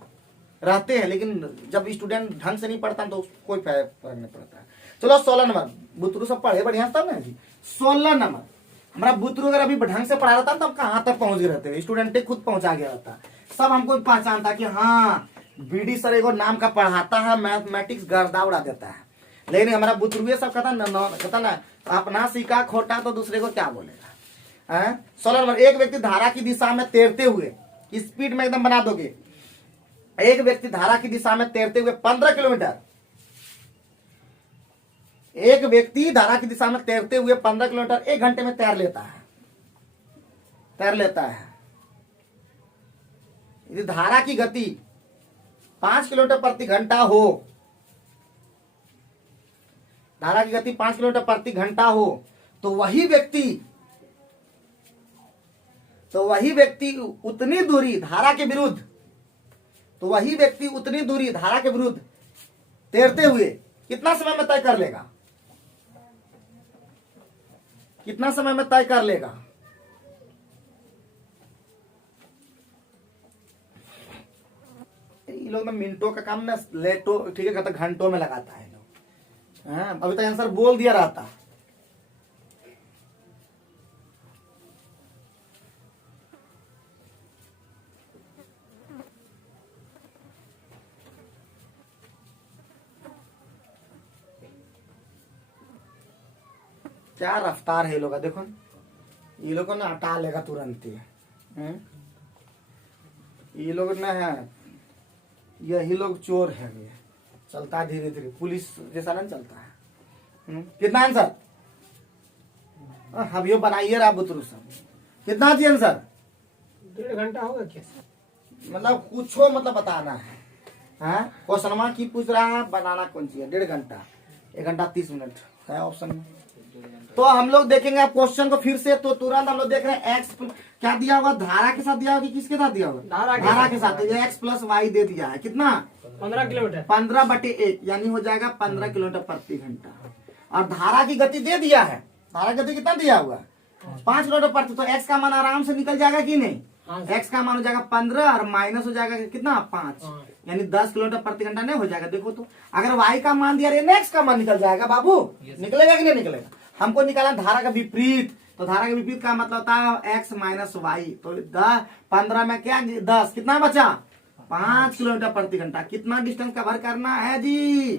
रहते हैं, लेकिन जब स्टूडेंट ढंग से नहीं पढ़ता तो कोई फर्क नहीं पड़ता है। चलो 16 नंबर, बुतरू सब पढ़े बढ़िया तब ना जी। 16 नंबर हमारा बुतरू अगर अभी ढंग से पढ़ा रहता तो हम कहाँ तक पहुंच गए रहते, स्टूडेंट खुद पहुंचा गया रहता। सब हमको पहचानता कि हाँ बीडी सर एगो नाम का पढ़ाता है, मैथमेटिक्स गर्दा उड़ा देता है। लेकिन हमारा बुतरू सब कहता ना अपना सीखा खोटा तो दूसरे को क्या बोलेगा। 16 नंबर, एक व्यक्ति धारा की दिशा में तैरते हुए, स्पीड में एकदम बना दोगे, एक व्यक्ति धारा की दिशा में तैरते हुए 15 किलोमीटर एक व्यक्ति धारा की दिशा में तैरते हुए 15 किलोमीटर 1 घंटे में तैर लेता है। यदि धारा की गति 5 किलोमीटर प्रति घंटा हो, धारा की गति 5 किलोमीटर प्रति घंटा हो, तो वही व्यक्ति उतनी दूरी धारा के विरुद्ध तैरते हुए कितना समय में तय कर लेगा? ये लोग ना मिनटों का काम ना लेटो, ठीक है, कहता घंटों में लगाता है लोग। हाँ, अभी तक आंसर बोल दिया रहता। क्या रफ्तार है ये लोग का, देखो ये लोग को ना हटा लेगा तुरंत ही। ये लोग ना है, यही लोग चोर है, ये चलता धीरे धीरे, पुलिस जैसा नहीं चलता है। कितना आंसर? अब ये बनाइए रहा बुतरू सब, कितना जी आंसर? 1.5 घंटा होगा क्या? मतलब कुछ मतलब बताना है। क्वेश्चन की पूछ रहा है, बनाना कौन सी है? 1.5 घंटा, 1 घंटा 30 मिनट है ऑप्शन में। तो हम लोग देखेंगे आप क्वेश्चन को फिर से, तो तुरंत हम लोग देख रहे हैं एक्स क्या दिया होगा, धारा के साथ दिया होगा कि किसके साथ दिया होगा? धारा के साथ। तो ये एक्स प्लस वाई दे दिया है, कितना? 15 किलोमीटर, 15/1 यानी हो जाएगा 15 किलोमीटर प्रति घंटा। और धारा की गति दे दिया है, धारा की गति कितना दिया हुआ? 5 किलोमीटर प्रति। तो एक्स का मान आराम से निकल जाएगा कि नहीं? एक्स का मान हो जाएगा 15 और माइनस हो जाएगा कितना? 5, यानी 10 किलोमीटर प्रति घंटा नहीं हो जाएगा। देखो तो अगर वाई का मान दिया, एक्स का मान निकल जाएगा बाबू, निकलेगा कि नहीं निकलेगा? हमको निकाला धारा का विपरीत, तो धारा के विपरीत का मतलब होता है एक्स माइनस वाई। तो 15 में क्या 10, कितना बचा? 5 किलोमीटर प्रति घंटा। कितना डिस्टेंस कवर करना है जी?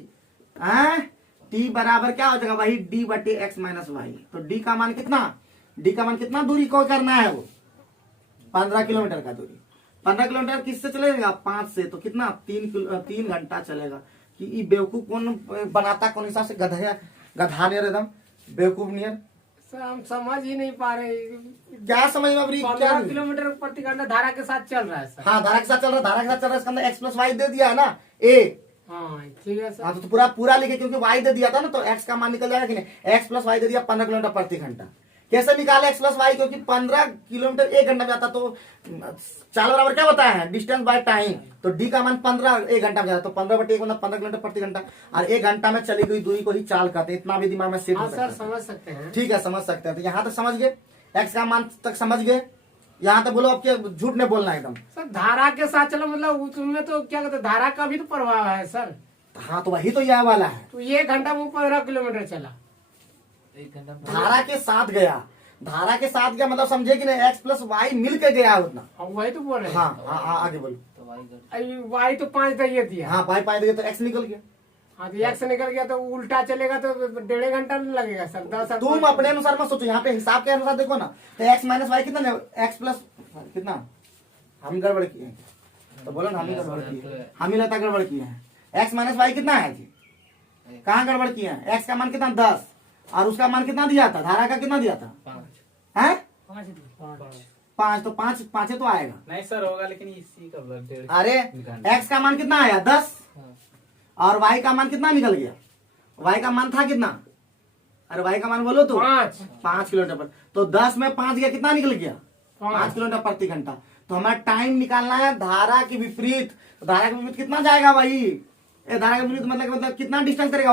टी बराबर क्या हो जाएगा? वही d/x माइनस वाई। तो डी का मान कितना दूरी को करना है? वो 15 किलोमीटर का दूरी। 15 किलोमीटर किससे चलेगा? 5 से। तो कितना? 3 घंटा चलेगा। कि ये बेवकूफ कौन बनाता, कौन हिसाब से गधा नियर एकदम बेवकूफ नियर। सर हम समझ ही नहीं पा रहे। क्या समझ में? 15 किलोमीटर प्रति घंटा धारा के साथ चल रहा है सर। हाँ, धारा के साथ चल रहा है। इसके अंदर एक्स प्लस वाई दे दिया है ना, ए। हाँ ठीक है सर। हाँ, तो पूरा लिखे, क्योंकि वाई दे दिया था ना, तो एक्स का मान निकल जाएगा कि नहीं? एक्स प्लस वाई दे दिया 15 किलोमीटर प्रति घंटा। कैसे निकाले एक्स प्लस वाई? क्योंकि 15 किलोमीटर 1 घंटा में जाता, तो चाल बराबर क्या बताया है? Distance by time. तो डी का मान 15 1 घंटा में जाता, तो 15/1 मतलब 15 किलोमीटर प्रति घंटा। और 1 घंटा में चली गई दूरी को ही चाल कहते हैं। इतना भी दिमाग में सेट हो सकता है। समझ सकते हैं। ठीक है, समझ सकते हैं। तो यहाँ तक समझ गए, एक्स का मान तक समझ गए। यहाँ तक बोलो, अब झूठ नहीं बोलना एकदम। सर धारा के साथ चलो, मतलब उसमें तो क्या कहते हैं, धारा का भी तो प्रभाव है सर। हाँ, तो वही तो यह वाला है। तो 1 घंटा में 15 किलोमीटर चला, 1 घंटा धारा के साथ गया, मतलब समझे कि नहीं? एक्स प्लस वाई मिल के गया उतना। वही तो बोल रहे हैं। हाँ, आगे बोलो। तो वाई वाई तो 5 दिए दिया। हाँ, पाई दिया तो एक्स निकल गया। हाँ, तो एक्स निकल गया तो उल्टा चलेगा तो 1.5 घंटा लगेगा सर। 10 तुम अपने अनुसार मत सोचो, यहाँ पे हिसाब के अनुसार देखो ना। तो एक्स माइनस वाई कितना? एक्स प्लस कितना? हम गड़बड़ किए हैं, तो बोलो ना, हम ही गड़बड़ किए, हम ही लगता गड़बड़ किए हैं। एक्स माइनस वाई कितना है जी? कहाँ गड़बड़ किए हैं? एक्स का मान कितना? 10, और उसका मान कितना दिया था? धारा का कितना दिया था? 5। तो 5 तो आएगा नहीं सर, होगा लेकिन इसी का ब्लड। अरे एक्स का मान कितना आया? 10, और वाई का मान कितना निकल गया? वाई का मान था कितना? अरे वाई का मान बोलो तो 5 किलोमीटर पर। तो 10 में 5 गया, कितना निकल गया? 5 किलोमीटर प्रति घंटा। तो हमारा टाइम निकालना है धारा के विपरीत। धारा के विपरीत कितना जाएगा? वही धारा के विपरीत मतलब कितना डिस्टेंस करेगा?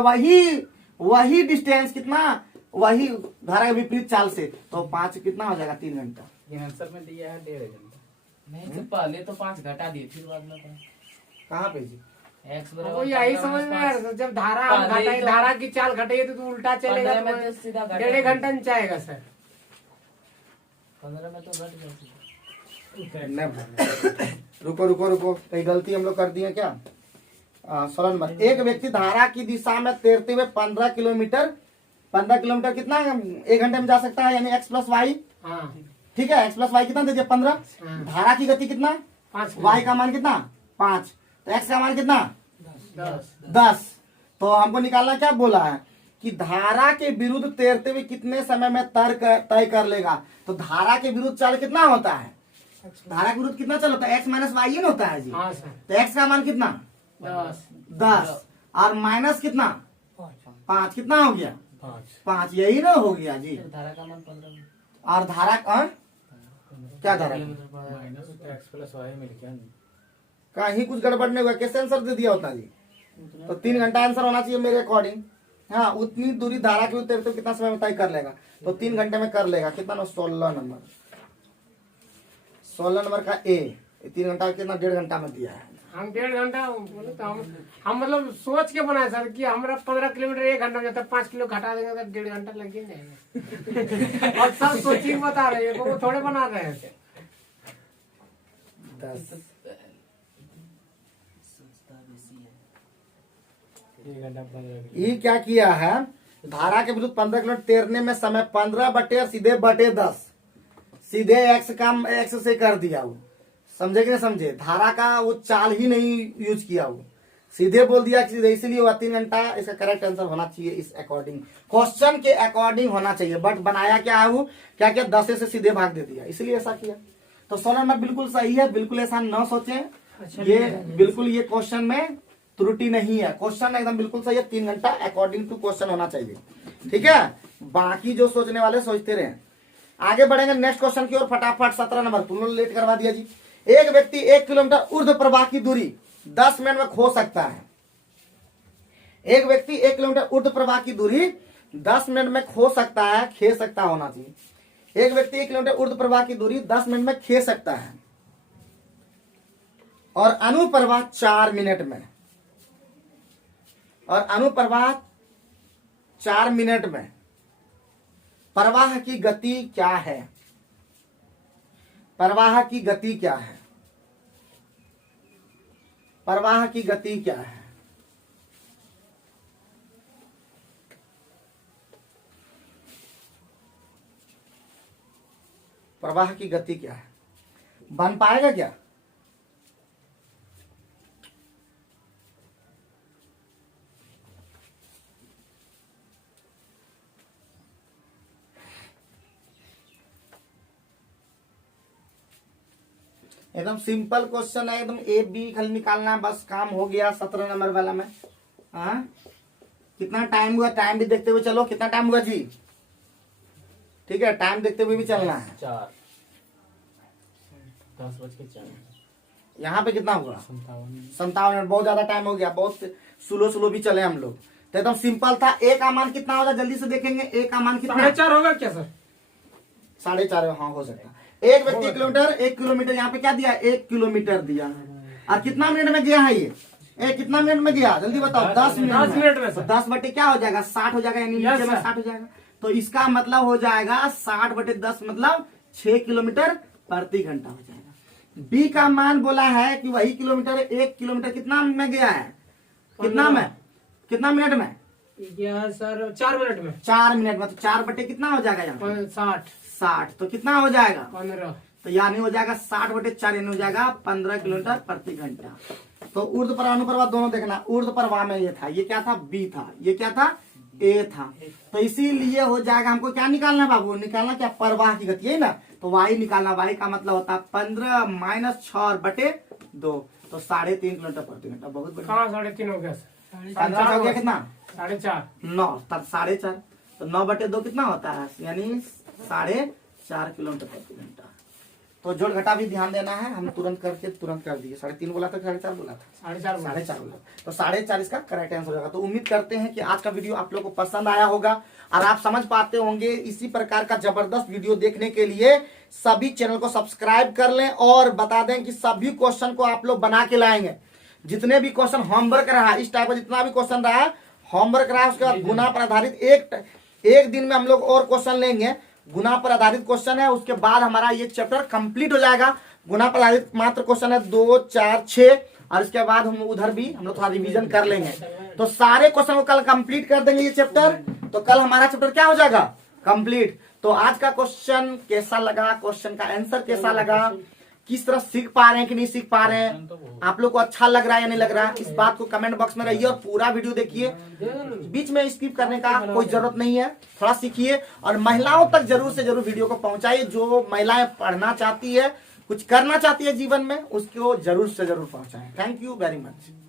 वही डिस्टेंस कितना? वही धारा के विपरीत चाल से। तो 5 कितना हो जाएगा? 3 घंटा। ये आंसर में दिया है 1.5 घंटा। नहीं तो पहले तो 5 घटा दिए, फिर बाद में कहाँ पे जी? एक्स वो यही समझ में आ रहा, जब धारा की चाल घटाइए तो उल्टा चलेगा, 15 में तो सीधा घटा 1.5 घंटा में जाएगा सर। 15 में तो घट गया। रुको, कई गलती हम लोग कर दिए क्या? 16 नंबर। एक व्यक्ति धारा की दिशा में तैरते हुए 15 किलोमीटर कितना 1 घंटे में जा सकता है, यानी एक्स प्लस वाई। ठीक है, एक्स प्लस वाई कितना दे दिया? 15। धारा की गति कितना? 5। वाई का मान कितना? 5। तो एक्स का मान कितना? 10। तो हमको निकालना क्या बोला है कि धारा के विरुद्ध तैरते हुए कितने समय में तय कर लेगा। तो धारा के विरुद्ध चल कितना होता है, धारा के विरुद्ध कितना चल होता है, x माइनस वाई न होता है जी। हाँ सर। तो x का मान कितना 10 और माइनस कितना 5, कितना हो गया 5, यही ना हो गया जी। धारा का मान 15 और धारा का क्या धारा माइनस एक्स प्लस वाई मिल गया। कहीं कुछ गड़बड़ नहीं हुआ, कैसे आंसर दे दिया होता जी। तो 3 घंटा आंसर होना चाहिए मेरे अकॉर्डिंग। हाँ, उतनी दूरी धारा के उत्तर तो कितना समय में तय कर लेगा, तो 3 घंटे में कर लेगा। कितना 16 नंबर, 16 नंबर का ए। 3 घंटा कितना 1.5 घंटा में दिया है। हम 1.5 घंटा बोले तो हम मतलब सोच के बनाए सर कि हमारा 15 किलोमीटर 1 घंटा में जाता है, 5 किलो घटा देंगे तो 1.5 घंटा लग ही जाएगा। और सब सोचिए बता रहे हैं, वो थोड़े बना रहे हैं। 10 ये क्या किया है, धारा के विरुद्ध 15 किलोमीटर तैरने में समय 15 बटे और सीधे बटे 10, सीधे एक्स का एक्स से कर दिया वो। समझे कि नहीं समझे, धारा का वो चाल ही नहीं यूज किया, वो सीधे बोल दिया कि सीधे, इसीलिए हुआ 3 घंटा। इसका करेक्ट आंसर होना चाहिए इस अकॉर्डिंग, क्वेश्चन के अकॉर्डिंग होना चाहिए। बट बनाया क्या है, वो क्या क्या 10 से सीधे भाग दे दिया, इसलिए ऐसा किया। तो 16 नंबर बिल्कुल सही है, बिल्कुल ऐसा न सोचें। ये बिल्कुल ये क्वेश्चन में त्रुटि नहीं है, क्वेश्चन एकदम बिल्कुल सही है। 3 घंटा अकॉर्डिंग टू क्वेश्चन होना चाहिए, ठीक है। बाकी जो सोचने वाले सोचते रहे। आगे बढ़ेंगे नेक्स्ट क्वेश्चन की ओर फटाफट। 17 नंबर तुम लोग लेट करवा दिया जी। एक व्यक्ति 1 किलोमीटर ऊर्ध्व प्रवाह की दूरी 10 मिनट में खो सकता है। एक व्यक्ति 1 किलोमीटर ऊर्ध्व प्रवाह की दूरी 10 मिनट में खो सकता है, खे सकता होना चाहिए। एक व्यक्ति 1 किलोमीटर ऊर्ध्व प्रवाह की दूरी 10 मिनट में खे सकता है और अनुप्रवाह 4 मिनट में, और अनुप्रवाह 4 मिनट में प्रवाह की गति क्या है, प्रवाह की गति क्या है, प्रवाह की गति क्या है। प्रवाह की गति क्या है, बन पाएगा क्या। एकदम सिंपल क्वेश्चन है, एकदम ए बी खाली निकालना है, बस काम हो गया। 17 नंबर वाला में हाँ, कितना टाइम हुआ, टाइम भी देखते हुए चलो। कितना टाइम हुआ जी, ठीक है, टाइम देखते हुए भी चलना है। 10:04 यहाँ पे कितना हुआ 57 मिनट, बहुत ज्यादा टाइम हो गया, बहुत स्लो स्लो भी चले हम लोग। तो एकदम सिंपल था। ए का मान कितना होगा जल्दी से देखेंगे। ए का मान कितना, 4.5 होगा क्या सर। 4.5 हाँ हो सकता है। एक व्यक्ति किलोमीटर, 1 किलोमीटर यहाँ पे क्या दिया, 1 किलोमीटर दिया और कितना मिनट में गया है ये, कितना मिनट में गया जल्दी बताओ। 10 मिनट में। तो 10 बटे क्या हो जाएगा 60 हो जाएगा, यानी नीचे में 60 हो जाएगा। तो इसका मतलब हो जाएगा 60 बटे 10 मतलब 6 किलोमीटर प्रति घंटा हो जाएगा। बी का मान बोला है कि वही किलोमीटर 1 किलोमीटर कितना में गया है, कितना में, कितना मिनट में गया सर 4 मिनट में। 4 मिनट में। तो 4 बटे कितना हो जाएगा यहाँ 60, तो कितना हो जाएगा 15। तो यानी हो जाएगा 60 बटे 4 यानी हो जाएगा 15 किलोमीटर प्रति घंटा। तो ऊर्ध्व प्रवाह अनुप्रवाह दोनों देखना। ऊर्ध्व प्रवाह में ये था, ये क्या था बी था, ये क्या था ए था। तो इसीलिए हो जाएगा, हमको क्या निकालना है बाबू, निकालना क्या प्रवाह की गति है ना। तो वाई निकालना, वाई का मतलब होता है 15 - 6 बटे 2, तो 3.5 किलोमीटर प्रति घंटा। बहुत बढ़िया। हाँ 3.5 हो गया सर। 15 हो गया कितना 4.5 9, तब 4.5। तो 9 बटे 2 कितना होता है, यानी 4.5 किलोमीटर प्रति घंटा। तो जोड़ घटा भी ध्यान देना है, हम तुरंत करके तुरंत कर दिए। 3.5 बोला था, 4.5 बोला था, 4.5 बोला। तो 4.5 इसका करेक्ट आंसर होगा। तो उम्मीद करते हैं कि आज का वीडियो आप लोगों को पसंद आया होगा और आप समझ पाते होंगे। इसी प्रकार का जबरदस्त वीडियो देखने के लिए सभी चैनल को सब्सक्राइब कर लें और बता दें कि सभी क्वेश्चन को आप लोग बना के लाएंगे। जितने भी क्वेश्चन होमवर्क रहा, इस टाइप का जितना भी क्वेश्चन रहा होमवर्क रहा, उसके बाद गुना पर आधारित एक दिन में हम लोग और क्वेश्चन लेंगे। गुना पर आधारित क्वेश्चन है, उसके बाद हमारा ये चैप्टर कंप्लीट हो जाएगा। गुना पर आधारित मात्र क्वेश्चन है 2, 4, 6 और इसके बाद हम उधर भी हम लोग थोड़ा रिवीजन कर लेंगे। तो सारे क्वेश्चन को कल कंप्लीट कर देंगे ये चैप्टर। तो कल हमारा चैप्टर क्या हो जाएगा कंप्लीट। तो आज का क्वेश्चन कैसा लगा, क्वेश्चन का आंसर कैसा लगा, किस तरह सीख पा रहे हैं कि नहीं सीख पा रहे हैं, आप लोग को अच्छा लग रहा है या नहीं लग रहा है, इस बात को कमेंट बॉक्स में रहिए और पूरा वीडियो देखिए। बीच में स्किप करने का कोई जरूरत नहीं है, थोड़ा सीखिए और महिलाओं तक जरूर से जरूर वीडियो को पहुंचाइए। जो महिलाएं पढ़ना चाहती है, कुछ करना चाहती है जीवन में, उसको जरूर से जरूर पहुंचाएं। Thank you very much.